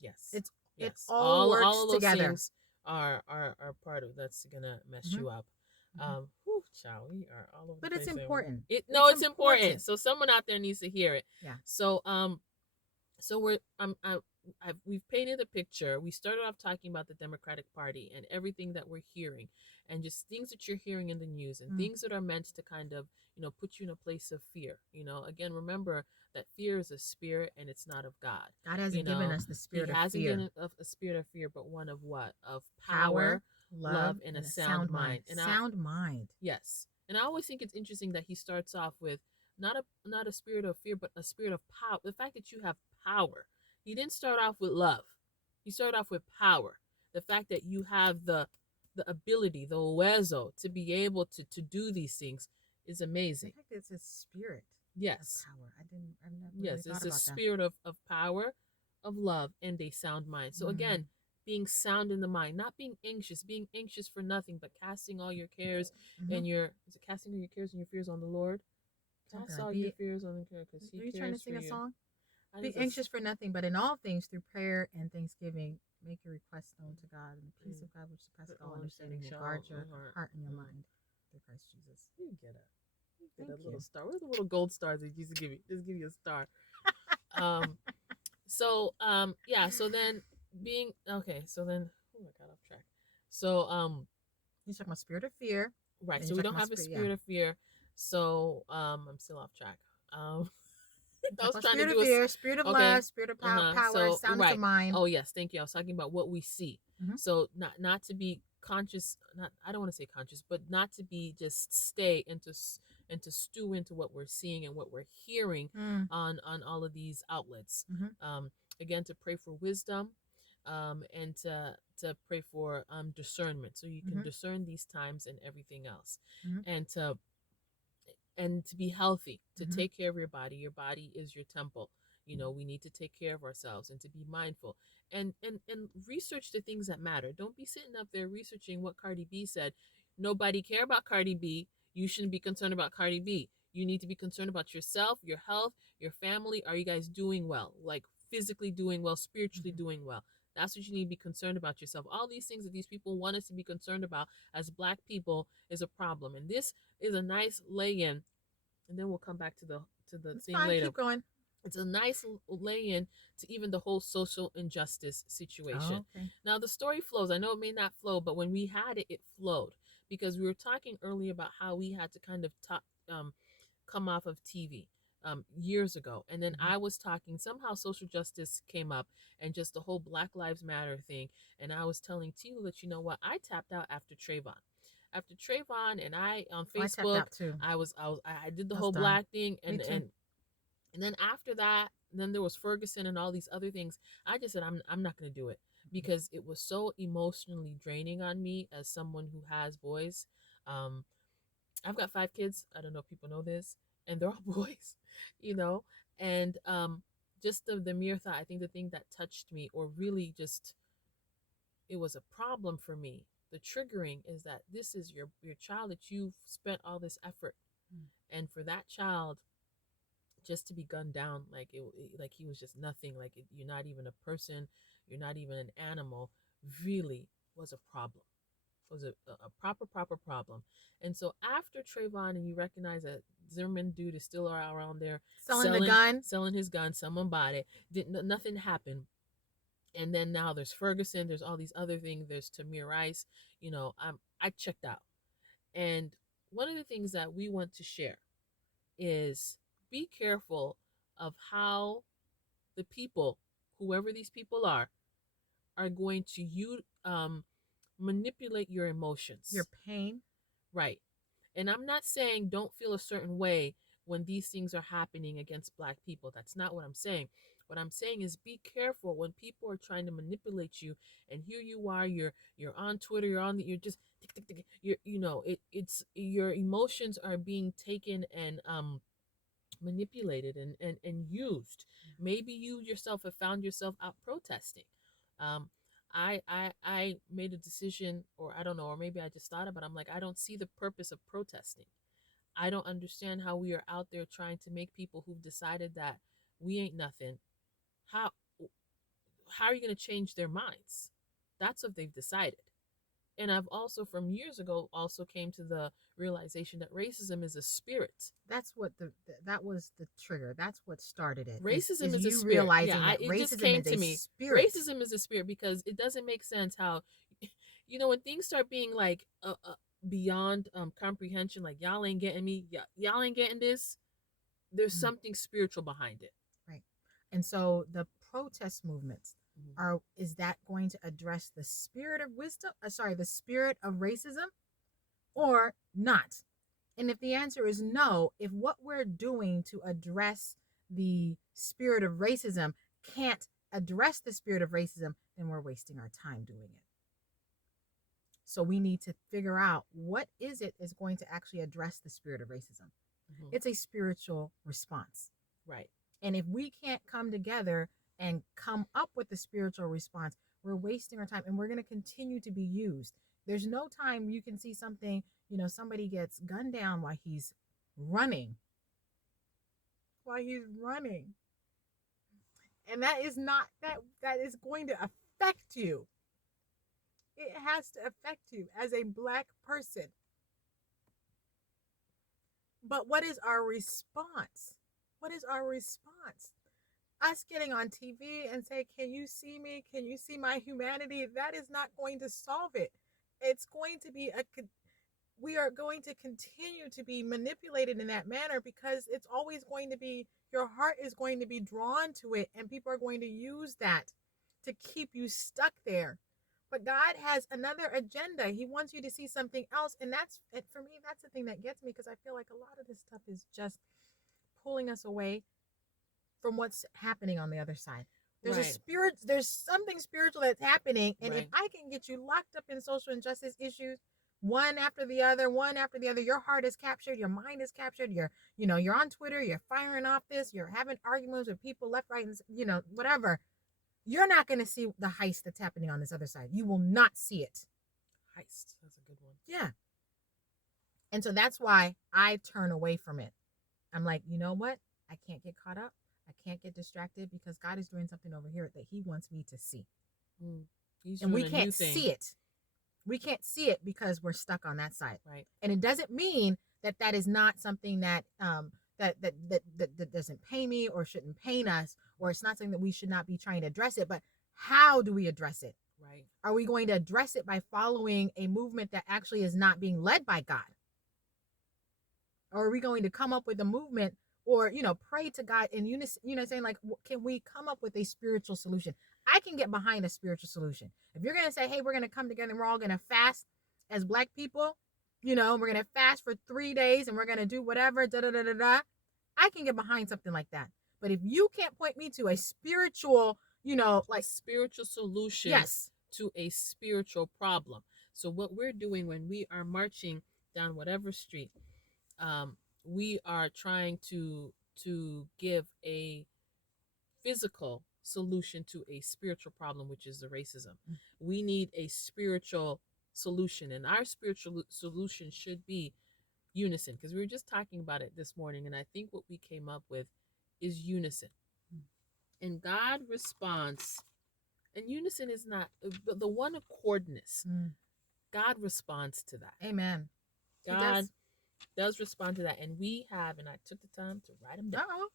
Yes, it all works all of those together. Things are part of that's gonna mess you up. Child, we are all over. But the it's place important. It's important. So someone out there needs to hear it. Yeah. So we've painted a picture. We started off talking about the Democratic Party and everything that we're hearing, and just things that you're hearing in the news, and things that are meant to kind of put you in a place of fear. Again, remember that fear is a spirit and it's not of God. God hasn't given us the spirit of fear. He hasn't given us a spirit of fear, but one of what? Of power, love, and a sound mind. And sound mind. Yes. And I always think it's interesting that he starts off with not a spirit of fear, but a spirit of power. The fact that you have power. He didn't start off with love. He started off with power. The fact that you have the ability, the hueso, to be able to do these things is amazing. I think it's a spirit. Yes. Of power. I've never really thought about that. It's a spirit of power, of love, and a sound mind. So again, being sound in the mind, not being anxious for nothing, but casting all your cares and casting all your cares and your fears on the Lord. Cast all your fears on the Lord, because He cares for you. Are you trying to sing a song? Be anxious for nothing, but in all things through prayer and thanksgiving, make your requests known to God, and the peace of God which surpasses all understanding will guard your heart and your mind through Christ Jesus. You get a little star. Where's the little gold stars that Jesus give you? Just give you a star. So then being okay. So then, oh my God, off track. So you're talking about spirit of fear, right? So we don't have a spirit of fear. So I'm still off track. I was trying to do fear, spirit of love, spirit of power, soundness of mind. Oh yes, thank you. I was talking about what we see. So not to be conscious. I don't want to say conscious, but not to be just stay and to stew into what we're seeing and what we're hearing on all of these outlets. Again, to pray for wisdom, and to pray for discernment, so you can discern these times and everything else, and to be healthy, to take care of your body. Your body is your temple. We need to take care of ourselves and to be mindful and research the things that matter. Don't be sitting up there researching what Cardi B said. Nobody care about Cardi B. You shouldn't be concerned about Cardi B. You need to be concerned about yourself, your health, your family. Are you guys doing well? Like physically doing well, spiritually doing well. That's what you need to be concerned about yourself. All these things that these people want us to be concerned about as Black people is a problem. And this is a nice lay-in, and then we'll come back to the thing later. Keep going. It's a nice lay-in to even the whole social injustice situation. Oh, okay. Now the story flows. I know it may not flow, but when we had it, it flowed, because we were talking earlier about how we had to kind of come off of TV years ago, and then I was talking. Somehow social justice came up, and just the whole Black Lives Matter thing. And I was telling Tila that, you know what, I tapped out after Trayvon. after Trayvon and I on I tapped Facebook, out too. I did the I was whole done. black thing, Me too. and then after that, then there was Ferguson and all these other things. I just said I'm not going to do it because it was so emotionally draining on me as someone who has boys. Um, I've got 5 kids. I don't know if people know this, and they're all boys, you know. And just the mere thought. I think the thing that touched me, or really just it was a problem for me. The triggering is that this is your child that you've spent all this effort, and for that child just to be gunned down like he was just nothing, like you're not even a person, you're not even an animal, really was a problem. Was a proper problem. And so after Trayvon, and you recognize that Zimmerman dude is still around there Selling the gun. selling his gun. Someone bought it. Didn't nothing happened. And then now there's Ferguson. There's all these other things. There's Tamir Rice. You know, I checked out. And one of the things that we want to share is be careful of how the people, whoever these people are going to manipulate your emotions, your pain. Right. And I'm not saying don't feel a certain way when these things are happening against black people. That's not what I'm saying. What I'm saying is be careful when people are trying to manipulate you, and here you are, you're on Twitter, you're just tick, tick, tick, it's your emotions are being taken and manipulated and used. Maybe you yourself have found yourself out protesting. Um, I made a decision, or I don't know, or maybe I just thought about it. I'm like, I don't see the purpose of protesting. I don't understand how we are out there trying to make people who've decided that we ain't nothing. How how are you going to change their minds? That's what they've decided. And I've also from years ago also came to the realization that racism is a spirit. That's what that was the trigger. That's what started it. Racism is you a spirit. realizing that it racism just came is to a me. spirit. Racism is a spirit because it doesn't make sense how, when things start being like beyond comprehension, like y'all ain't getting me, y'all ain't getting this. There's something spiritual behind it. Right. And so the protest movements is that going to address the spirit of wisdom? The spirit of racism or not? And if the answer is no, if what we're doing to address the spirit of racism can't address the spirit of racism, then we're wasting our time doing it. So we need to figure out what is it is going to actually address the spirit of racism. It's a spiritual response. Right. And if we can't come together and come up with a spiritual response, we're wasting our time and we're going to continue to be used. There's no time you can see something, somebody gets gunned down while he's running. And that is not, that is going to affect you. It has to affect you as a Black person. But what is our response? What is our response? Us getting on TV and say, can you see me? Can you see my humanity? That is not going to solve it. It's going to be we are going to continue to be manipulated in that manner because it's always going to be, your heart is going to be drawn to it and people are going to use that to keep you stuck there. But God has another agenda. He wants you to see something else. And for me, that's the thing that gets me, because I feel like a lot of this stuff is just pulling us away from what's happening on the other side. There's a spirit, there's something spiritual that's happening. And if I can get you locked up in social injustice issues, one after the other, your heart is captured, your mind is captured, you're on Twitter, you're firing off this, you're having arguments with people left, right, and whatever. You're not going to see the heist that's happening on this other side. You will not see it. Heist. That's a good one. Yeah. And so that's why I turn away from it. I'm like, you know what? I can't get caught up. I can't get distracted because God is doing something over here that he wants me to see. And we can't see it. We can't see it because we're stuck on that side. Right. And it doesn't mean that is not something that that doesn't pain me or shouldn't pain us, or it's not something that we should not be trying to address it. But how do we address it? Right. Are we going to address it by following a movement that actually is not being led by God? Or are we going to come up with a movement or, pray to God in unison, saying like, can we come up with a spiritual solution? I can get behind a spiritual solution. If you're going to say, hey, we're going to come together and we're all going to fast as Black people, we're going to fast for 3 days and we're going to do whatever, da da da da da. I can get behind something like that. But if you can't point me to a spiritual, like spiritual solution yes, to a spiritual problem. So what we're doing when we are marching down whatever street, we are trying to give a physical solution to a spiritual problem, which is the racism. We need a spiritual solution, and our spiritual solution should be unison, because we were just talking about it this morning, and I think what we came up with is unison. And God responds, and unison is not the one accordness. God responds to that. Amen. God does respond to that, and we have, and I took the time to write them down.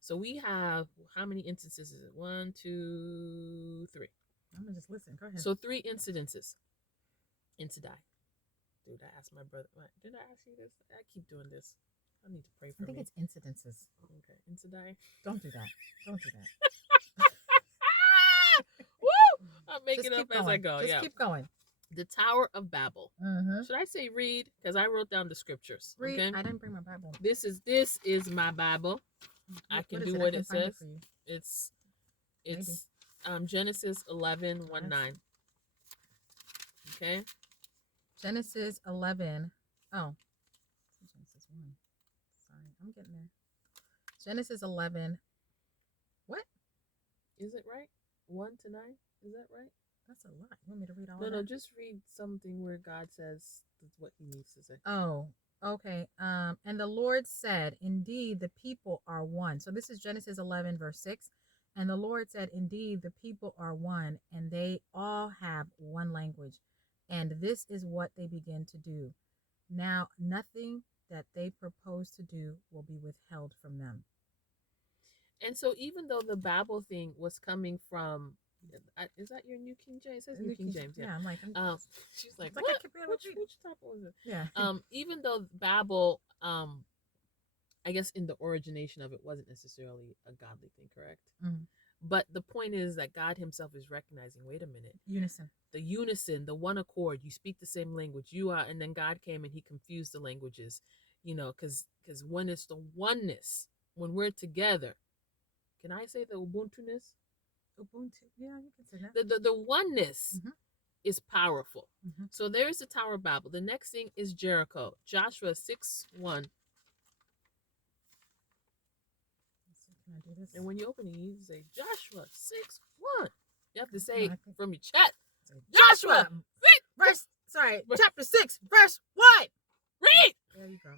So we have, how many instances is it? 1, 2, 3. I'm gonna just listen. Go ahead. So 3 incidences. Incidai. Dude, I asked my brother. Did I ask you this? I keep doing this. I need to pray for me. I think it's incidences. Okay, incidai. Don't do that. Don't do that. Woo! I'm making up as I go. Just keep going. The Tower of Babel. Mm-hmm. Should I say read? Because I wrote down the scriptures. Read. Okay? I didn't bring my Bible. This is my Bible. I can do what it says. It's Genesis 11:1-9. Okay. Genesis 11. Oh, Genesis 1. Sorry, I'm getting there. Genesis 11. What? Is it right? 1-9? Is that right? That's a lot. You want me to read all of that? No, Just read something where God says what he needs to say. Oh, okay. And the Lord said, indeed, the people are one. So this is Genesis 11, verse 6. And the Lord said, indeed, the people are one, and they all have one language. And this is what they begin to do. Now, nothing that they propose to do will be withheld from them. And so even though the Babel thing was coming from, is that your New King James? It says New King James. Yeah, I'm like, she's like, what? Which type was it? Yeah. Even though Babel, I guess in the origination of it wasn't necessarily a godly thing, correct? Mm-hmm. But the point is that God himself is recognizing, wait a minute. The unison, the one accord, you speak the same language, you are, and then God came and he confused the languages, because when it's the oneness, when we're together, can I say the Ubuntu-ness? Ubuntu, yeah, you can say that. The oneness is powerful. Mm-hmm. So there's the Tower of Babel. The next thing is Jericho. Joshua 6:1. Can I do this? And when you open it, you say Joshua 6:1. You have to say from your chat. Joshua 6, chapter 6, verse 1. Read. There you go.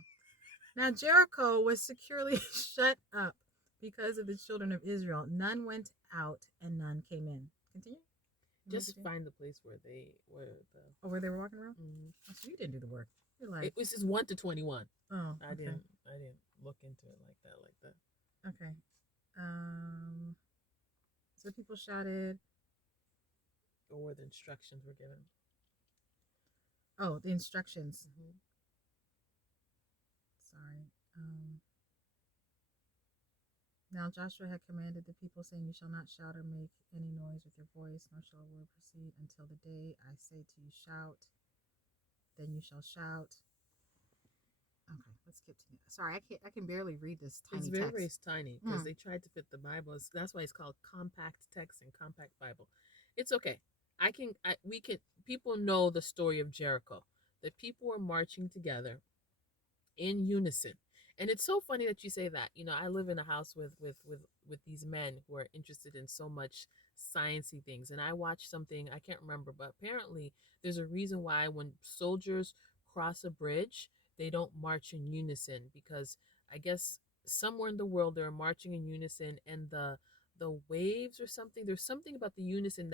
Now Jericho was securely shut up because of the children of Israel. None went out and none came in. Continue. Just find the place where they were. Where they were walking around. Mm-hmm. Oh, so you didn't do the work. You're like, it was just 1-21. Oh, okay. I didn't look into it like that. Okay. So people shouted. Or where the instructions were given. Oh, the instructions. Mm-hmm. Sorry. Now Joshua had commanded the people, saying, you shall not shout or make any noise with your voice, nor shall a word proceed until the day I say to you, shout. Then you shall shout. Okay, let's skip to the. Sorry, I can barely read this tiny text. It's very tiny because they tried to fit the Bible. That's why it's called compact text and compact Bible. It's okay. People know the story of Jericho. The people were marching together in unison. And it's so funny that you say that. I live in a house with these men who are interested in so much sciencey things. And I watched something, I can't remember, but apparently there's a reason why when soldiers cross a bridge, they don't march in unison, because I guess somewhere in the world they're marching in unison, and the waves or something, there's something about the unison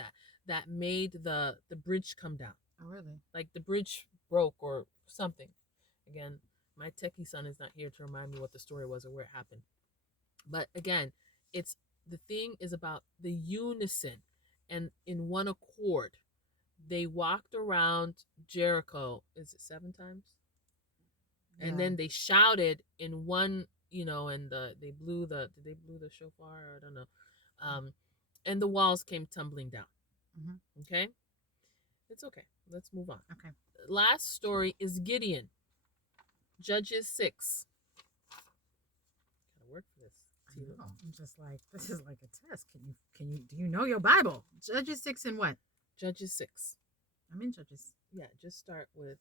that made the bridge come down. Oh, really? Like the bridge broke or something. Again, my techie son is not here to remind me what the story was or where it happened. But again, the thing is about the unison and in one accord. They walked around Jericho, is it 7 times? Yeah. And then they shouted in one, and did they blew the shofar? I don't know. And the walls came tumbling down. Mm-hmm. Okay. It's okay. Let's move on. Okay. Last story is Gideon. Judges 6. Gotta work for this. I know. I'm just like, this is like a test. Do you know your Bible? Judges 6 and what? Judges 6. I'm in Judges. Yeah, just start with.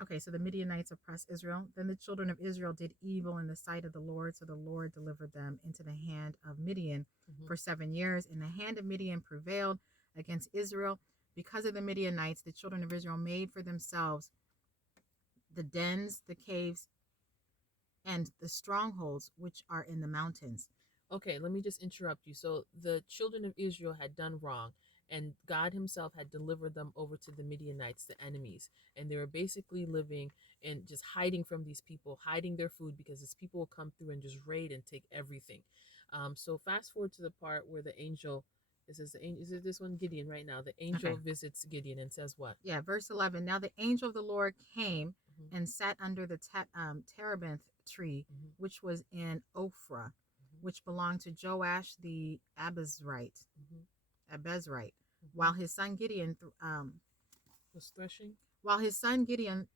Okay, so the Midianites oppressed Israel. Then the children of Israel did evil in the sight of the Lord, so the Lord delivered them into the hand of Midian for 7 years. And the hand of Midian prevailed against Israel. Because of the Midianites, the children of Israel made for themselves the dens, the caves, and the strongholds which are in the mountains. Okay, let me just interrupt you. So the children of Israel had done wrong, and God himself had delivered them over to the Midianites, the enemies. And they were basically living and just hiding from these people, hiding their food, because these people will come through and just raid and take everything. So fast forward to the part where the angel, is it this one, Gideon, right now? The angel visits Gideon and says what? Yeah, verse 11. Now the angel of the Lord came and sat under the terebinth tree, which was in Ophrah, which belonged to Joash the Abezrite, while his son Gideon was threshing. While his son Gideon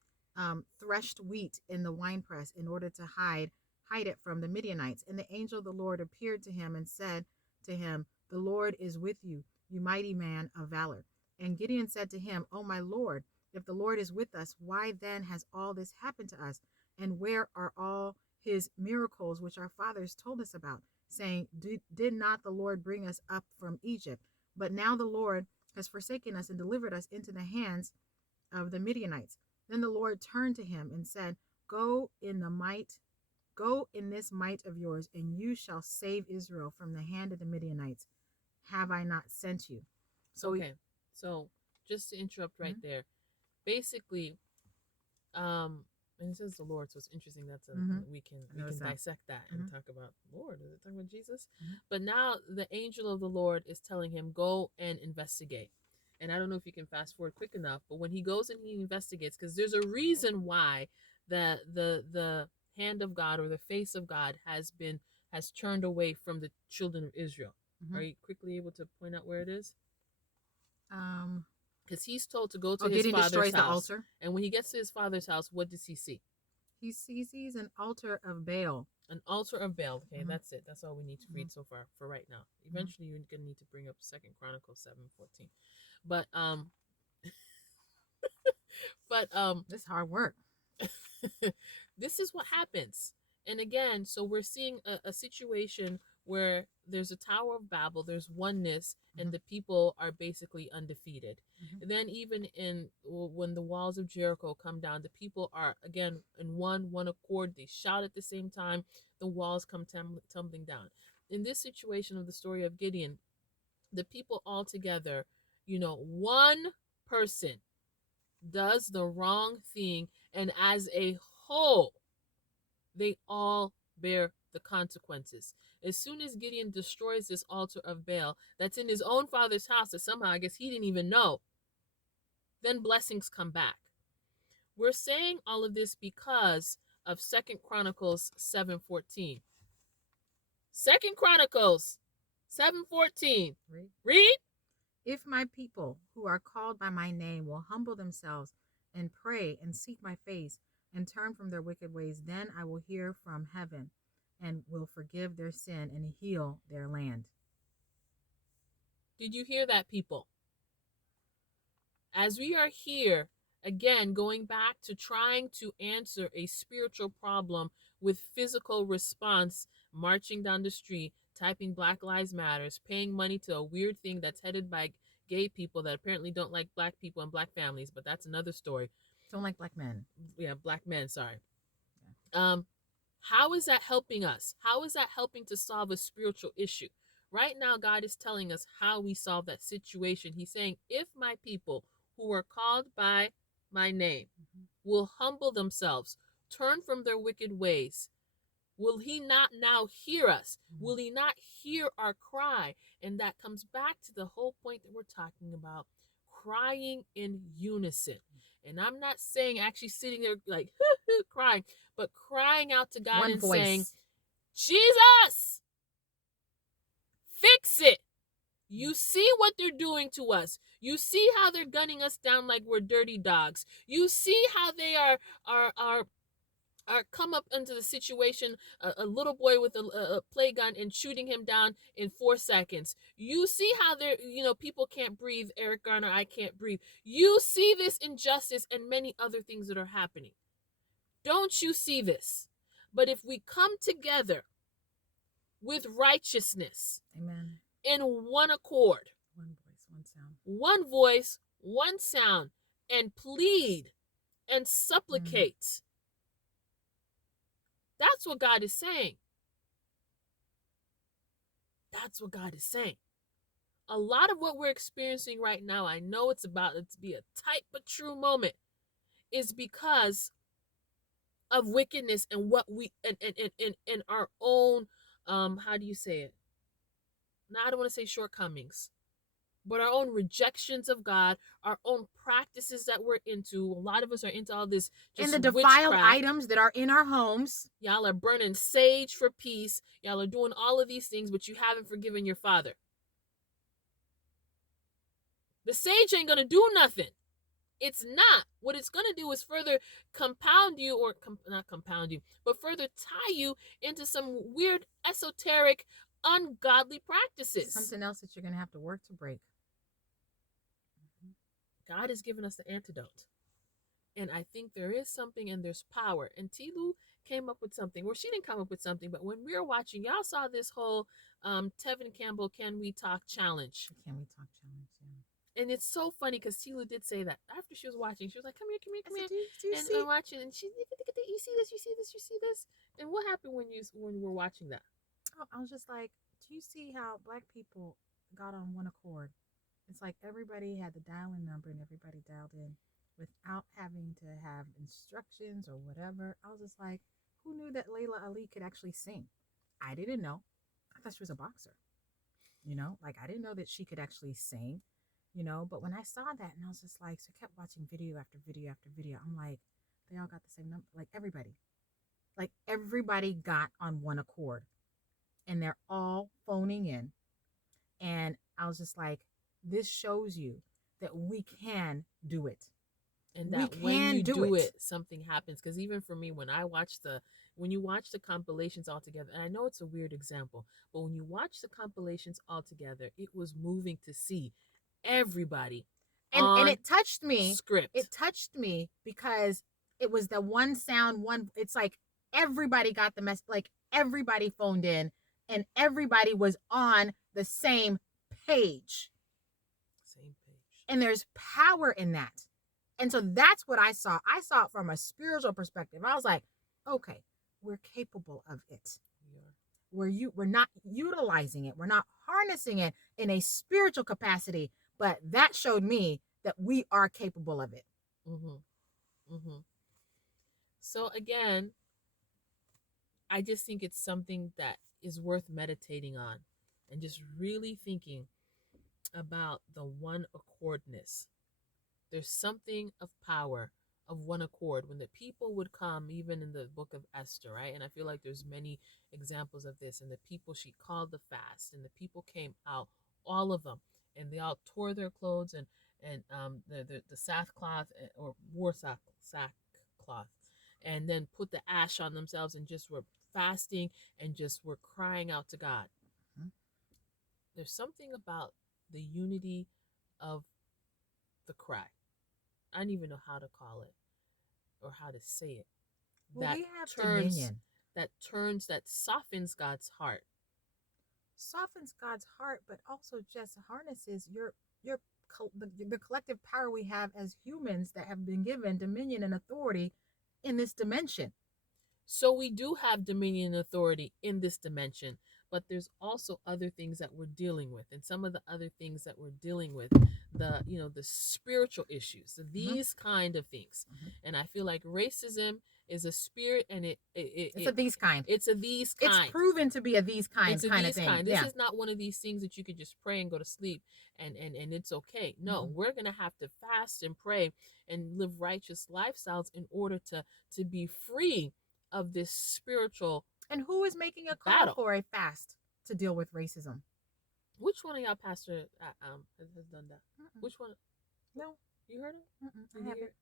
threshed wheat in the winepress in order to hide it from the Midianites. And the angel of the Lord appeared to him and said to him, "The Lord is with you, you mighty man of valor." And Gideon said to him, "Oh my Lord, if the Lord is with us, why then has all this happened to us? And where are all his miracles which our fathers told us about, saying, did not the Lord bring us up from Egypt? But now the Lord has forsaken us and delivered us into the hands of the Midianites." Then the Lord turned to him and said, Go in this might of yours, and you shall save Israel from the hand of the Midianites. Have I not sent you? So just to interrupt right there, basically, and it says the Lord, so it's interesting. That's we can dissect that and talk about Lord. Is it talking about Jesus? But now the angel of the Lord is telling him, go and investigate. And I don't know if you can fast forward quick enough, but when he goes and he investigates, because there's a reason why the hand of God or the face of God has turned away from the children of Israel. Are you quickly able to point out where it is? Because he's told to go to his father's house. The altar. And when he gets to his father's house, what does he see? He sees an altar of Baal. An altar of Baal. Okay, that's it. That's all we need to read so far for right now. Eventually, you're gonna need to bring up 2 Chronicles 7:14. But this is hard work. This is what happens. And again, so we're seeing a situation where there's a Tower of Babel, there's oneness, and the people are basically undefeated. And then even when the walls of Jericho come down, the people are again in one accord. They shout at the same time. The walls come tumbling down. In this situation of the story of Gideon, the people all together, one person does the wrong thing, and as a whole, they all bear the consequences. As soon as Gideon destroys this altar of Baal that's in his own father's house that somehow I guess he didn't even know, then blessings come back. We're saying all of this because of 2 Chronicles 7:14. 2 Chronicles 7:14. Read. If my people who are called by my name will humble themselves and pray and seek my face and turn from their wicked ways, then I will hear from heaven and will forgive their sin and heal their land. Did you hear that, people? As we are here, again, going back to trying to answer a spiritual problem with physical response, marching down the street, typing Black Lives Matters, paying money to a weird thing that's headed by gay people that apparently don't like black people and black families, but that's another story. Don't like black men. Yeah, black men, sorry. Yeah. How is that helping us? How is that helping to solve a spiritual issue? Right now, God is telling us how we solve that situation. He's saying, if my people who are called by my name will humble themselves, turn from their wicked ways, will he not now hear us? Will he not hear our cry? And that comes back to the whole point that we're talking about, crying in unison. And I'm not saying actually sitting there like crying, but crying out to God and saying, Jesus, fix it. You see what they're doing to us. You see how they're gunning us down like we're dirty dogs. You see how they are come up into the situation, a little boy with a play gun and shooting him down in 4 seconds. You see how they're, people can't breathe. Eric Garner, I can't breathe. You see this injustice and many other things that are happening. Don't you see this? But if we come together with righteousness, Amen, in one accord, one voice, one sound, one voice, one sound, and plead and supplicate, that's what God is saying. That's what God is saying. A lot of what we're experiencing right now, I know it's about to be a tight but true moment, is because of wickedness and what we and our own how do you say it? Now I don't want to say shortcomings, but our own rejections of God, our own practices that we're into. A lot of us are into all this just and the defiled witchcraft. items that are in our homes. Y'all are burning sage for peace. Y'all are doing all of these things, but you haven't forgiven your father. The sage ain't gonna do nothing. It's not. What it's gonna do is further compound you, or not compound you, but further tie you into some weird, esoteric, ungodly practices. Something else that you're gonna have to work to break. God has given us the antidote. And I think there is something and there's power. And Tilu came up with something. Well, she didn't come up with something, but when we were watching, y'all saw this whole Tevin Campbell Can We Talk challenge. Can we talk challenge? Yeah. And it's so funny because Tilu did say that after she was watching. She was like, come here. Do you see? I'm watching, and she, you see this? And what happened when we're watching that? Oh, I was just like, do you see how Black people got on one accord? It's like everybody had the dial-in number and everybody dialed in without having to have instructions or whatever. I was just like, who knew that Layla Ali could actually sing? I didn't know. I thought she was a boxer. Like I didn't know that she could actually sing, but when I saw that, and I was just like, so I kept watching video after video after video. I'm like, they all got the same number. Like everybody got on one accord and they're all phoning in. And I was just like, this shows you that we can do it. And that when you do it, something happens. Because even for me, when you watch the compilations all together, and I know it's a weird example, but when you watch the compilations all together, it was moving to see everybody. And it touched me. Script. It touched me because it was the one sound, it's like everybody got the message, like everybody phoned in and everybody was on the same page. And there's power in that. And so that's what I saw. I saw it from a spiritual perspective. I was like, okay, we're capable of it. We're not utilizing it. We're not harnessing it in a spiritual capacity, but that showed me that we are capable of it. So again, I just think it's something that is worth meditating on and just really thinking about the one accordness. There's something of power of one accord when the people would come, even in the book of Esther, right? And I feel like there's many examples of this. And the people, she called the fast, and the people came out, all of them, and they all tore their clothes and the sackcloth, or wore sackcloth, and then put the ash on themselves and just were fasting and just were crying out to God. There's something about the unity of the cry. I don't even know how to call it or how to say it. Well, we have dominion. That softens God's heart. Softens God's heart, but also just harnesses the collective power we have as humans that have been given dominion and authority in this dimension. So we do have dominion and authority in this dimension, but there's also other things that we're dealing with. And some of the other things that we're dealing with, the spiritual issues, these kind of things. And I feel like racism is a spirit, and it's a these kind. It's a these kind. It's proven to be a these kind it's a kind these of thing. Kind. This is not one of these things that you could just pray and go to sleep and it's okay. No, we're gonna have to fast and pray and live righteous lifestyles in order to be free of this spiritual. And who is making a call battle for a fast to deal with racism? Which one of y'all pastor has done that? Mm-mm. Which one? No. You heard it? I haven't.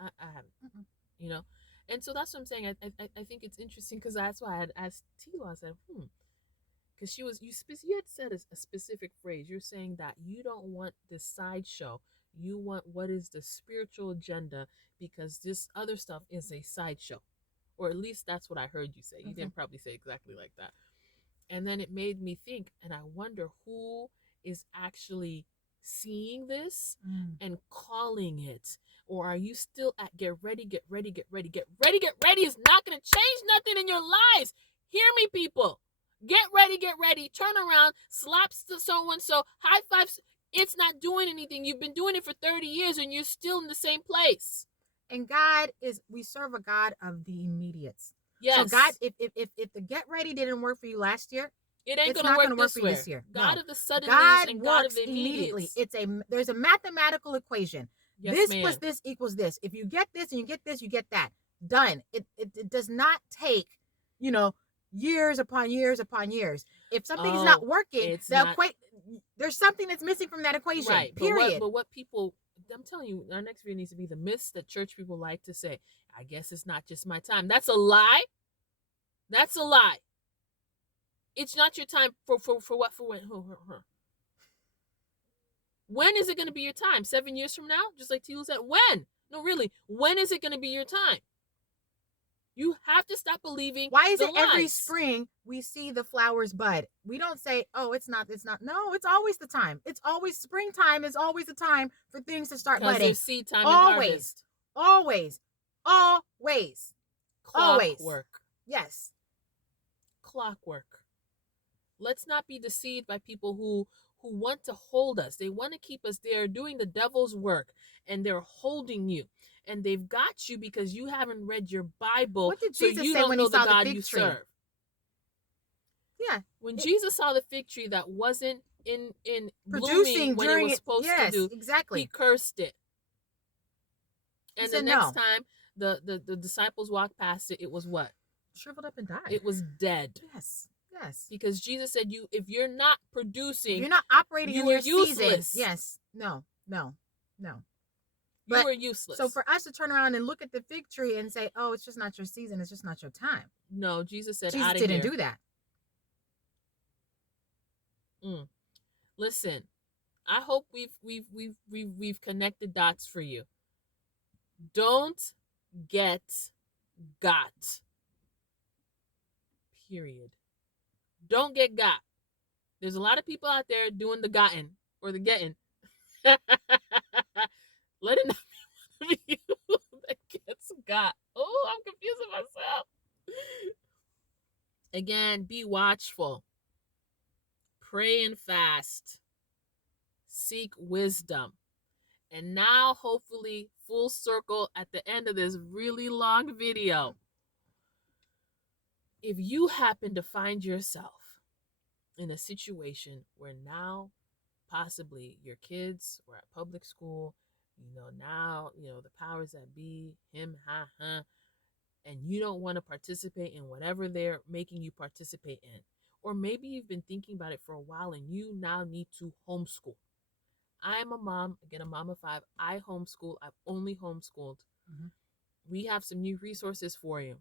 I haven't. You know, and so that's what I'm saying. I think it's interesting because that's why I had asked Tila. I said, because you had said a specific phrase. You're saying that you don't want this sideshow. You want what is the spiritual agenda because this other stuff is a sideshow, or at least that's what I heard you say. You Okay. didn't probably say exactly like that. And then it made me think, and I wonder who is actually seeing this and calling it. Or are you still at get ready, get ready, get ready, get ready, get ready is not going to change nothing in your lives. Hear me, people. Get ready, turn around, slaps to so and so, high fives. It's not doing anything. You've been doing it for 30 years and you're still in the same place. And we serve a God of the immediates. Yes. So God, if the get ready didn't work for you last year, it ain't it's gonna not work going to work this for you this year. God no. of the suddenlies God and works God of the immediately. immediates. There's a mathematical equation. Yes, this ma'am. plus this equals this. If you get this and you get this, you get that. Done. It does not take, years upon years upon years. If something is not working, there's something that's missing from that equation. Right. Period. But what people, I'm telling you, our next video needs to be the myths that church people like to say. I guess it's not just my time. That's a lie. That's a lie. It's not your time for what? For when? When is it going to be your time? 7 years from now? Just like Tila said. When? No, really. When is it going to be your time? You have to stop believing. Why is it lies. Every spring we see the flowers bud? We don't say, oh, it's not. No, it's always the time. It's always springtime is always the time for things to start budding. There's seed time and harvest. Always. Clockwork. Yes. Clockwork. Let's not be deceived by people who want to hold us. They want to keep us there doing the devil's work, and they're holding you. And they've got you because you haven't read your Bible. What did Jesus so you say don't when know he saw the God the fig you tree? serve. Yeah. When Jesus saw the fig tree that wasn't in producing blooming when it was supposed to do, exactly. He cursed it. And the next time the disciples walked past it, it was what? Shriveled up and died. It was dead. Yes. Because Jesus said, if you're not producing, if you're not operating in your useless. Season. Yes. No. You were useless. So for us to turn around and look at the fig tree and say, oh, it's just not your season, it's just not your time. No, Jesus said, Jesus didn't do that. Listen, I hope we've connected dots for you. Don't get got. Period. Don't get got. There's a lot of people out there doing the gotten or the getting. Let it not be one of you that gets got. Oh, I'm confusing myself. Again, be watchful. Pray and fast. Seek wisdom. And now, hopefully, full circle at the end of this really long video. If you happen to find yourself in a situation where now possibly your kids were at public school, now, the powers that be, and you don't want to participate in whatever they're making you participate in. Or maybe you've been thinking about it for a while and you now need to homeschool. I'm a mom, again, a mom of 5. I homeschool. I've only homeschooled. We have some new resources for you.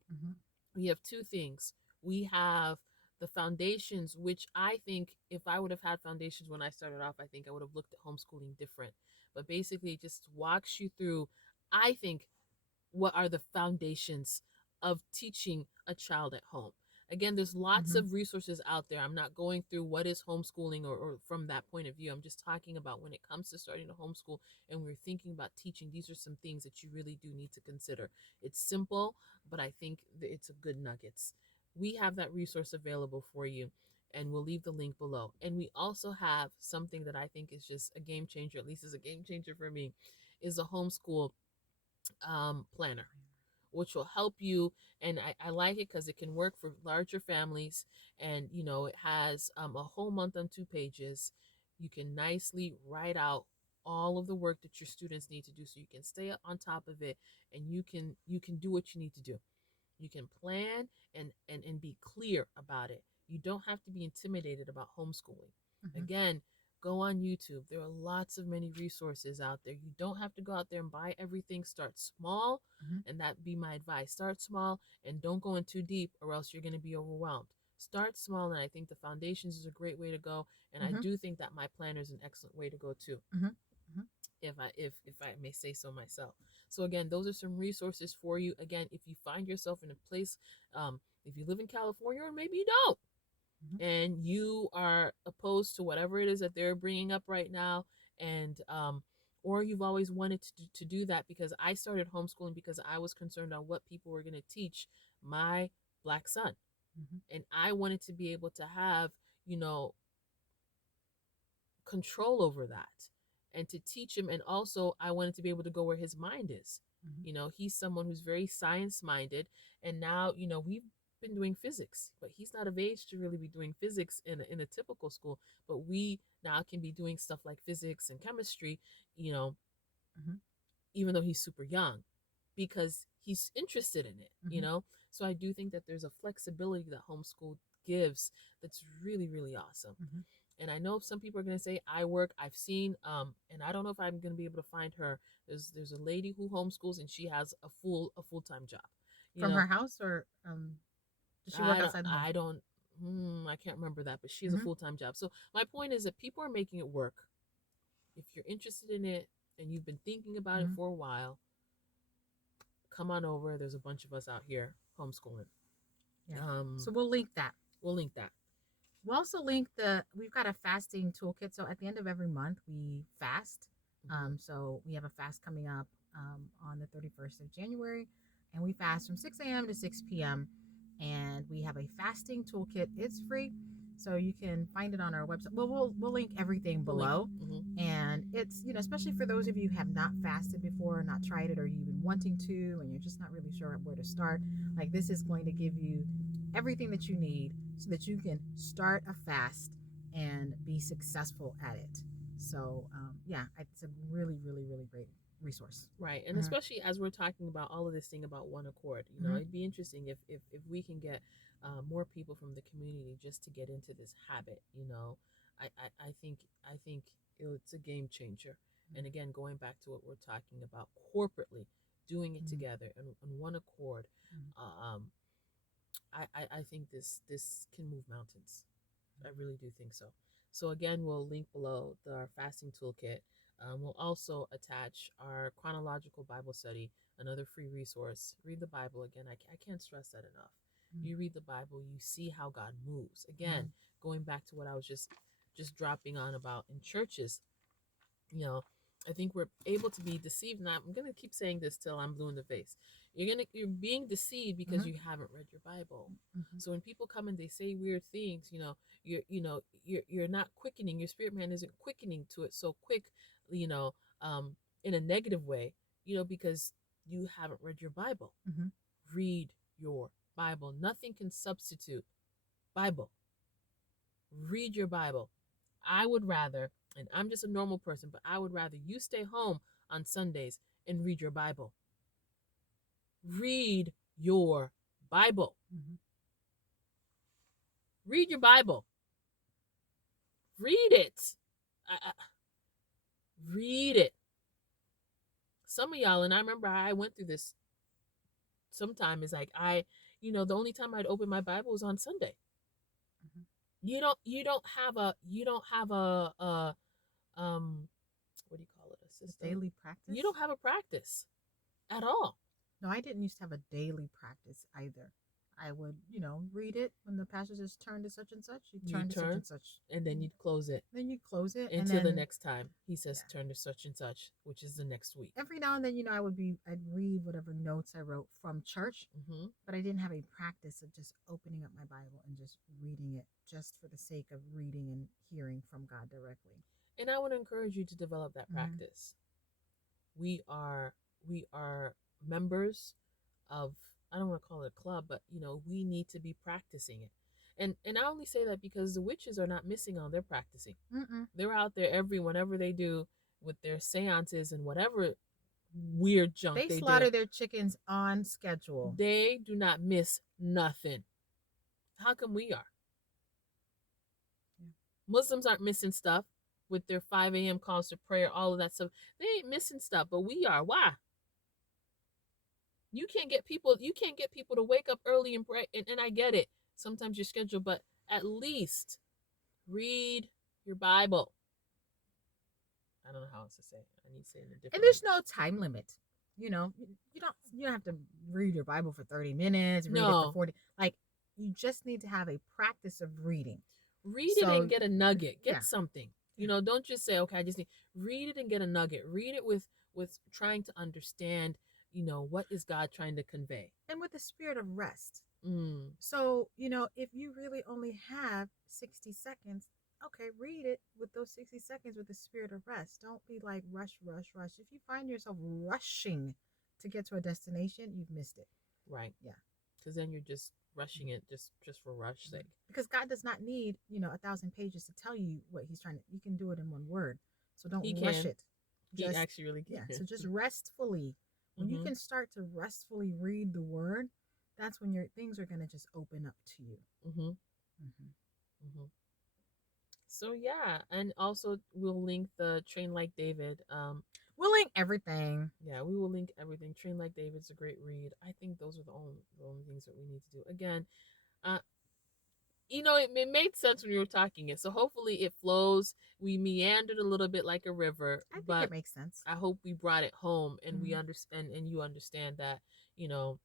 We have 2 things. We have the foundations, which I think if I would have had foundations when I started off, I think I would have looked at homeschooling different. But basically it just walks you through, I think, what are the foundations of teaching a child at home. Again, there's lots of resources out there. I'm not going through what is homeschooling or from that point of view. I'm just talking about when it comes to starting to homeschool and we're thinking about teaching, these are some things that you really do need to consider. It's simple, but I think it's a good nuggets. We have that resource available for you, and we'll leave the link below. And we also have something that I think is just a game changer, at least is a game changer for me, is a homeschool planner, which will help you. And I like it because it can work for larger families. And, it has a whole month on 2 pages. You can nicely write out all of the work that your students need to do so you can stay on top of it and you can do what you need to do. You can plan and be clear about it. You don't have to be intimidated about homeschooling. Again, go on YouTube. There are lots of many resources out there. You don't have to go out there and buy everything. Start small, and that be my advice. Start small and don't go in too deep, or else you're going to be overwhelmed. Start small, and I think the foundations is a great way to go. And I do think that my planner is an excellent way to go too. If I may say so myself. So again, those are some resources for you. Again, if you find yourself in a place, if you live in California, or maybe you don't, and you are opposed to whatever it is that they're bringing up right now, and or you've always wanted to do that, because I started homeschooling because I was concerned on what people were going to teach my Black son, and I wanted to be able to have, control over that and to teach him. And also I wanted to be able to go where his mind is. He's someone who's very science minded, and now, we've been doing physics, but he's not of age to really be doing physics in a typical school. But we now can be doing stuff like physics and chemistry, even though he's super young, because he's interested in it. So I do think that there's a flexibility that homeschool gives that's really, really awesome. And I know some people are going to say, I've seen, and I don't know if I'm going to be able to find her. There's a lady who homeschools, and she has a full-time job. From her house, or does she work outside the home? I don't, I can't remember that, but she has a full-time job. So my point is that people are making it work. If you're interested in it and you've been thinking about it for a while, come on over. There's a bunch of us out here homeschooling. Yeah. So we'll link that. We'll also link we've got a fasting toolkit. So at the end of every month, we fast. So we have a fast coming up on the 31st of January, and we fast from 6 a.m. to 6 p.m. And we have a fasting toolkit. It's free, so you can find it on our website. Well, we'll link everything below. And it's, especially for those of you who have not fasted before, or not tried it, or you've been wanting to, and you're just not really sure where to start. Like, this is going to give you everything that you need so that you can start a fast and be successful at it. So it's a really, really, really great resource. Right. And especially as we're talking about all of this thing about one accord, it'd be interesting if we can get more people from the community just to get into this habit. I think it's a game changer. And again, going back to what we're talking about, corporately doing it together and on one accord, I think this can move mountains. I really do think so. So again, we'll link below our fasting toolkit. We'll also attach our chronological Bible study, another free resource. Read the Bible. Again, I can't stress that enough. You read the Bible, you see how God moves. Again, going back to what I was just dropping on about in churches, I think we're able to be deceived. And I'm going to keep saying this till I'm blue in the face. You're being deceived because you haven't read your Bible. So when people come and they say weird things, you're not quickening. Your spirit man isn't quickening to it so quick, in a negative way, because you haven't read your Bible. Read your Bible. Nothing can substitute Bible. Read your Bible. I would rather, and I'm just a normal person, but I would rather you stay home on Sundays and read your Bible. Read your Bible. Read your Bible. Read it. Read it. Some of y'all, and I remember I went through this sometime, is like the only time I'd open my Bible was on Sunday. You don't have a what do you call it? A system? A daily practice? You don't have a practice at all. No, I didn't used to have a daily practice either. I would, read it when the pastor says turn to such and such. You turn to such and such. And then you'd close it. Then you'd close it. Until the next time he says turn to such and such, which is the next week. Every now and then, I'd read whatever notes I wrote from church, but I didn't have a practice of just opening up my Bible and just reading it just for the sake of reading and hearing from God directly. And I would encourage you to develop that practice. We are members of, I don't want to call it a club, but we need to be practicing it. And I only say that because the witches are not missing on, they're practicing. They're out there whenever they do with their seances and whatever weird junk they slaughter their chickens on schedule. They do not miss nothing. How come we are? Muslims aren't missing stuff with their 5 a.m. calls to prayer, all of that stuff. They ain't missing stuff, but we are. Why? You can't get people to wake up early and pray. And I get it. Sometimes your schedule, but at least read your Bible. I don't know how else to say it. I need to say it in a different And there's no time limit. You know, you don't have to read your Bible for 30 minutes, read it for 40. Like, you just need to have a practice of reading. Read it and get a nugget. Get something. You know, don't just say, okay, I just need read it and get a nugget. Read it with trying to understand, you know, what is God trying to convey. And with the spirit of rest. So, you know, if you really only have 60 seconds, okay, read it with those 60 seconds with the spirit of rest. Don't be like rush. If you find yourself rushing to get to a destination, you've missed it. Right. Yeah. Because then you're just rushing it just for rush sake. Because God does not need, you know, 1,000 pages to tell you what he's trying to. You can do it in one word. So don't rush it. He actually really can. Yeah. So just restfully. When you can start to restfully read the word, that's when your things are going to just open up to you. So yeah, and also we'll link the Train Like David. We'll link everything. Yeah, we will link everything. Train Like David's a great read. I think those are the only things that we need to do. Again, you know, it made sense when we were talking it. So hopefully it flows. We meandered a little bit like a river. I think it makes sense. I hope we brought it home and we understand, and you understand that, you know,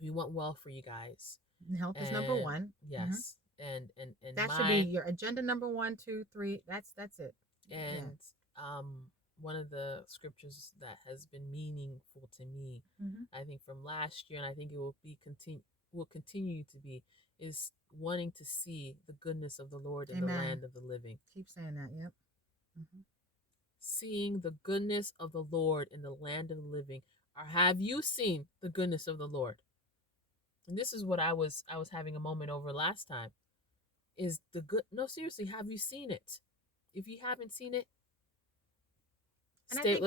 we want well for you guys. Health is number one. Yes. And that should be your agenda number 1, 2, 3. That's it. And one of the scriptures that has been meaningful to me, I think from last year, and I think it will continue to be, is wanting to see the goodness of the Lord in the land of the living. Keep saying that. Yep. Seeing the goodness of the Lord in the land of the living. Or have you seen the goodness of the Lord? And this is what I was having a moment over last time. Is the good? No, seriously, have you seen it? If you haven't seen it, let's stay I at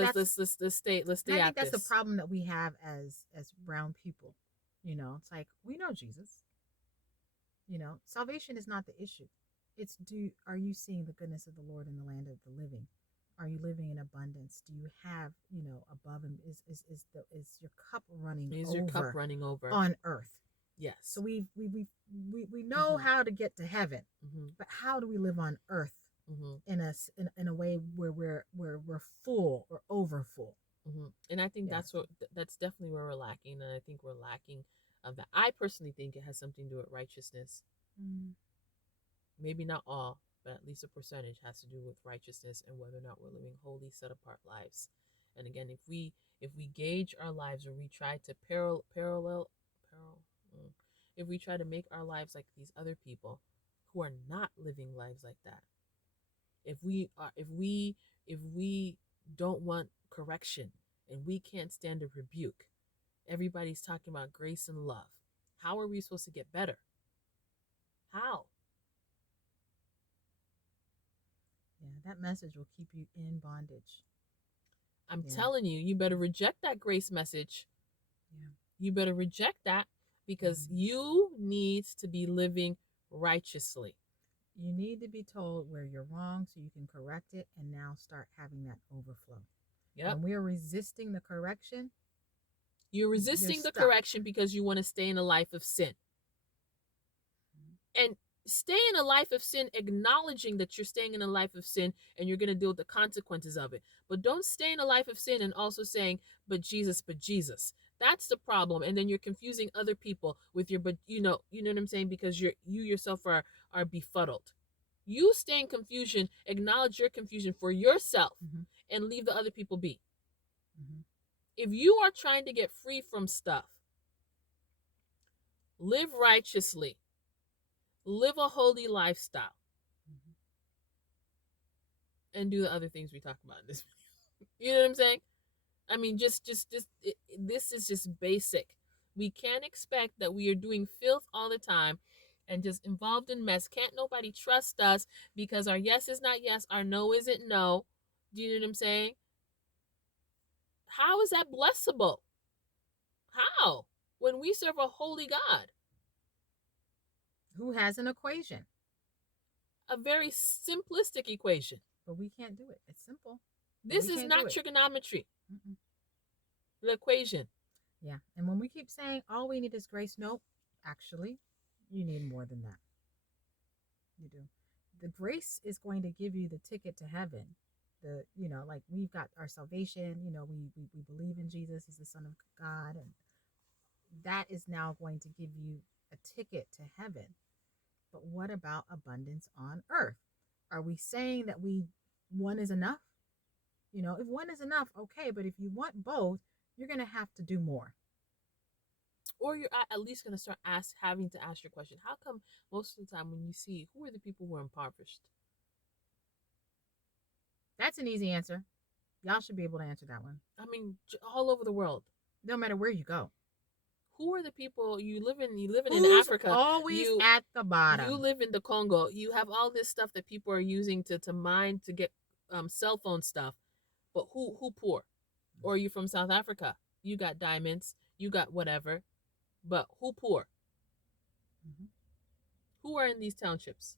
think that's the problem that we have as brown people. You know, it's like, we know Jesus. You know, salvation is not the issue. It's are you seeing the goodness of the Lord in the land of the living? Are you living in abundance? Do you have, you know, above and is your cup running over? Is your cup running over on earth? Yes. So we know how to get to heaven, but how do we live on earth in a way where we're full or over full? And I think that's definitely where we're lacking, and I think we're lacking of that. I personally think it has something to do with righteousness. Maybe not all, but at least a percentage has to do with righteousness and whether or not we're living holy, set apart lives. And again, if we gauge our lives, or we try to if we try to make our lives like these other people who are not living lives like that, if we don't want correction and we can't stand a rebuke, everybody's talking about grace and love. How are we supposed to get better? How? Yeah, that message will keep you in bondage. I'm telling you, you better reject that grace message. Yeah. You better reject that, because you need to be living righteously. You need to be told where you're wrong so you can correct it and now start having that overflow. Yep. When we're resisting the correction, you're resisting the correction because you want to stay in a life of sin. And stay in a life of sin, acknowledging that you're staying in a life of sin and you're going to deal with the consequences of it. But don't stay in a life of sin and also saying, but Jesus. That's the problem. And then you're confusing other people with your, but you know what I'm saying? Because you yourself are befuddled. You stay in confusion, acknowledge your confusion for yourself, and leave the other people be. If you are trying to get free from stuff, live righteously, live a holy lifestyle, and do the other things we talk about in this video. You know what I'm saying? I mean, this is just basic. We can't expect that we are doing filth all the time and just involved in mess. Can't nobody trust us because our yes is not yes, our no isn't no. Do you know what I'm saying? How is that blessable? How? When we serve a holy God who has an equation. a very simplistic equation. But we can't do it. It's simple. This is not trigonometry. Mm-mm. The equation. Yeah. And when we keep saying all we need is grace, nope. Actually, you need more than that. You do. The grace is going to give you the ticket to heaven. Like we've got our salvation, we believe in Jesus, he's the Son of God, and that is now going to give you a ticket to heaven. But what about abundance on earth? Are we saying that one is enough? If one is enough, okay, but if you want both, you're going to have to do more. Or you're at least going to start having to ask your question. How come most of the time when you see who are the people who are impoverished? That's an easy answer. Y'all should be able to answer that one. I mean, all over the world. No matter where you go. Who are the people you live in? You live in Africa. Always at the bottom. You live in the Congo. You have all this stuff that people are using to mine to get cell phone stuff. But who poor? Or are you from South Africa? You got diamonds. You got whatever. But who poor? Mm-hmm. Who are in these townships?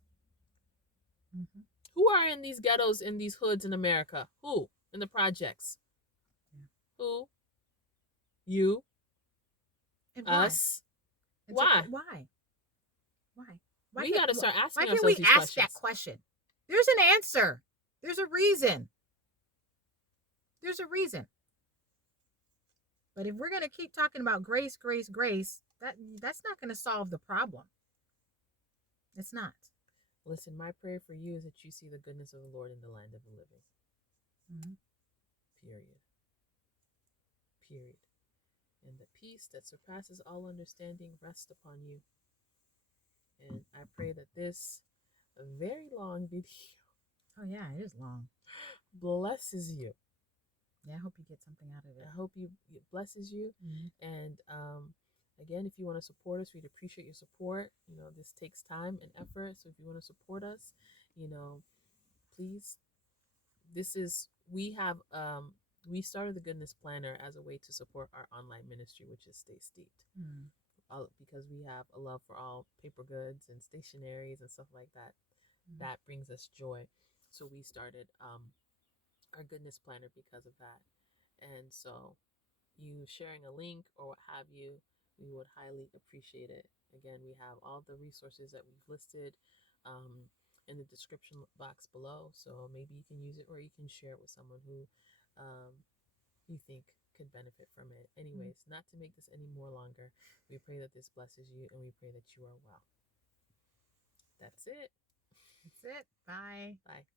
Mm-hmm. Who are in these ghettos, in these hoods in America? Who? In the projects? Yeah. Who? You? And why? Us? Why? Why? We got to start asking ourselves these questions. Why can't we ask that question? There's an answer. There's a reason. But if we're going to keep talking about grace, that's not going to solve the problem. It's not. Listen, my prayer for you is that you see the goodness of the Lord in the land of the living. Mm-hmm. Period. And the peace that surpasses all understanding rests upon you. And I pray that this very long video, oh yeah, it is long, blesses you. Yeah, I hope you get something out of it. I hope it blesses you. Mm-hmm. And again, if you want to support us, we'd appreciate your support. This takes time and effort. So if you want to support us, please. We started the Goodness Planner as a way to support our online ministry, which is Stay Steeped. Mm-hmm. Because we have a love for all paper goods and stationaries and stuff like that. Mm-hmm. That brings us joy. So we started our Goodness Planner because of that. And so you sharing a link or what have you, we would highly appreciate it. Again, we have all the resources that we've listed in the description box below. So maybe you can use it or you can share it with someone who you think could benefit from it. Anyways, not to make this any more longer, we pray that this blesses you and we pray that you are well. That's it. Bye. Bye.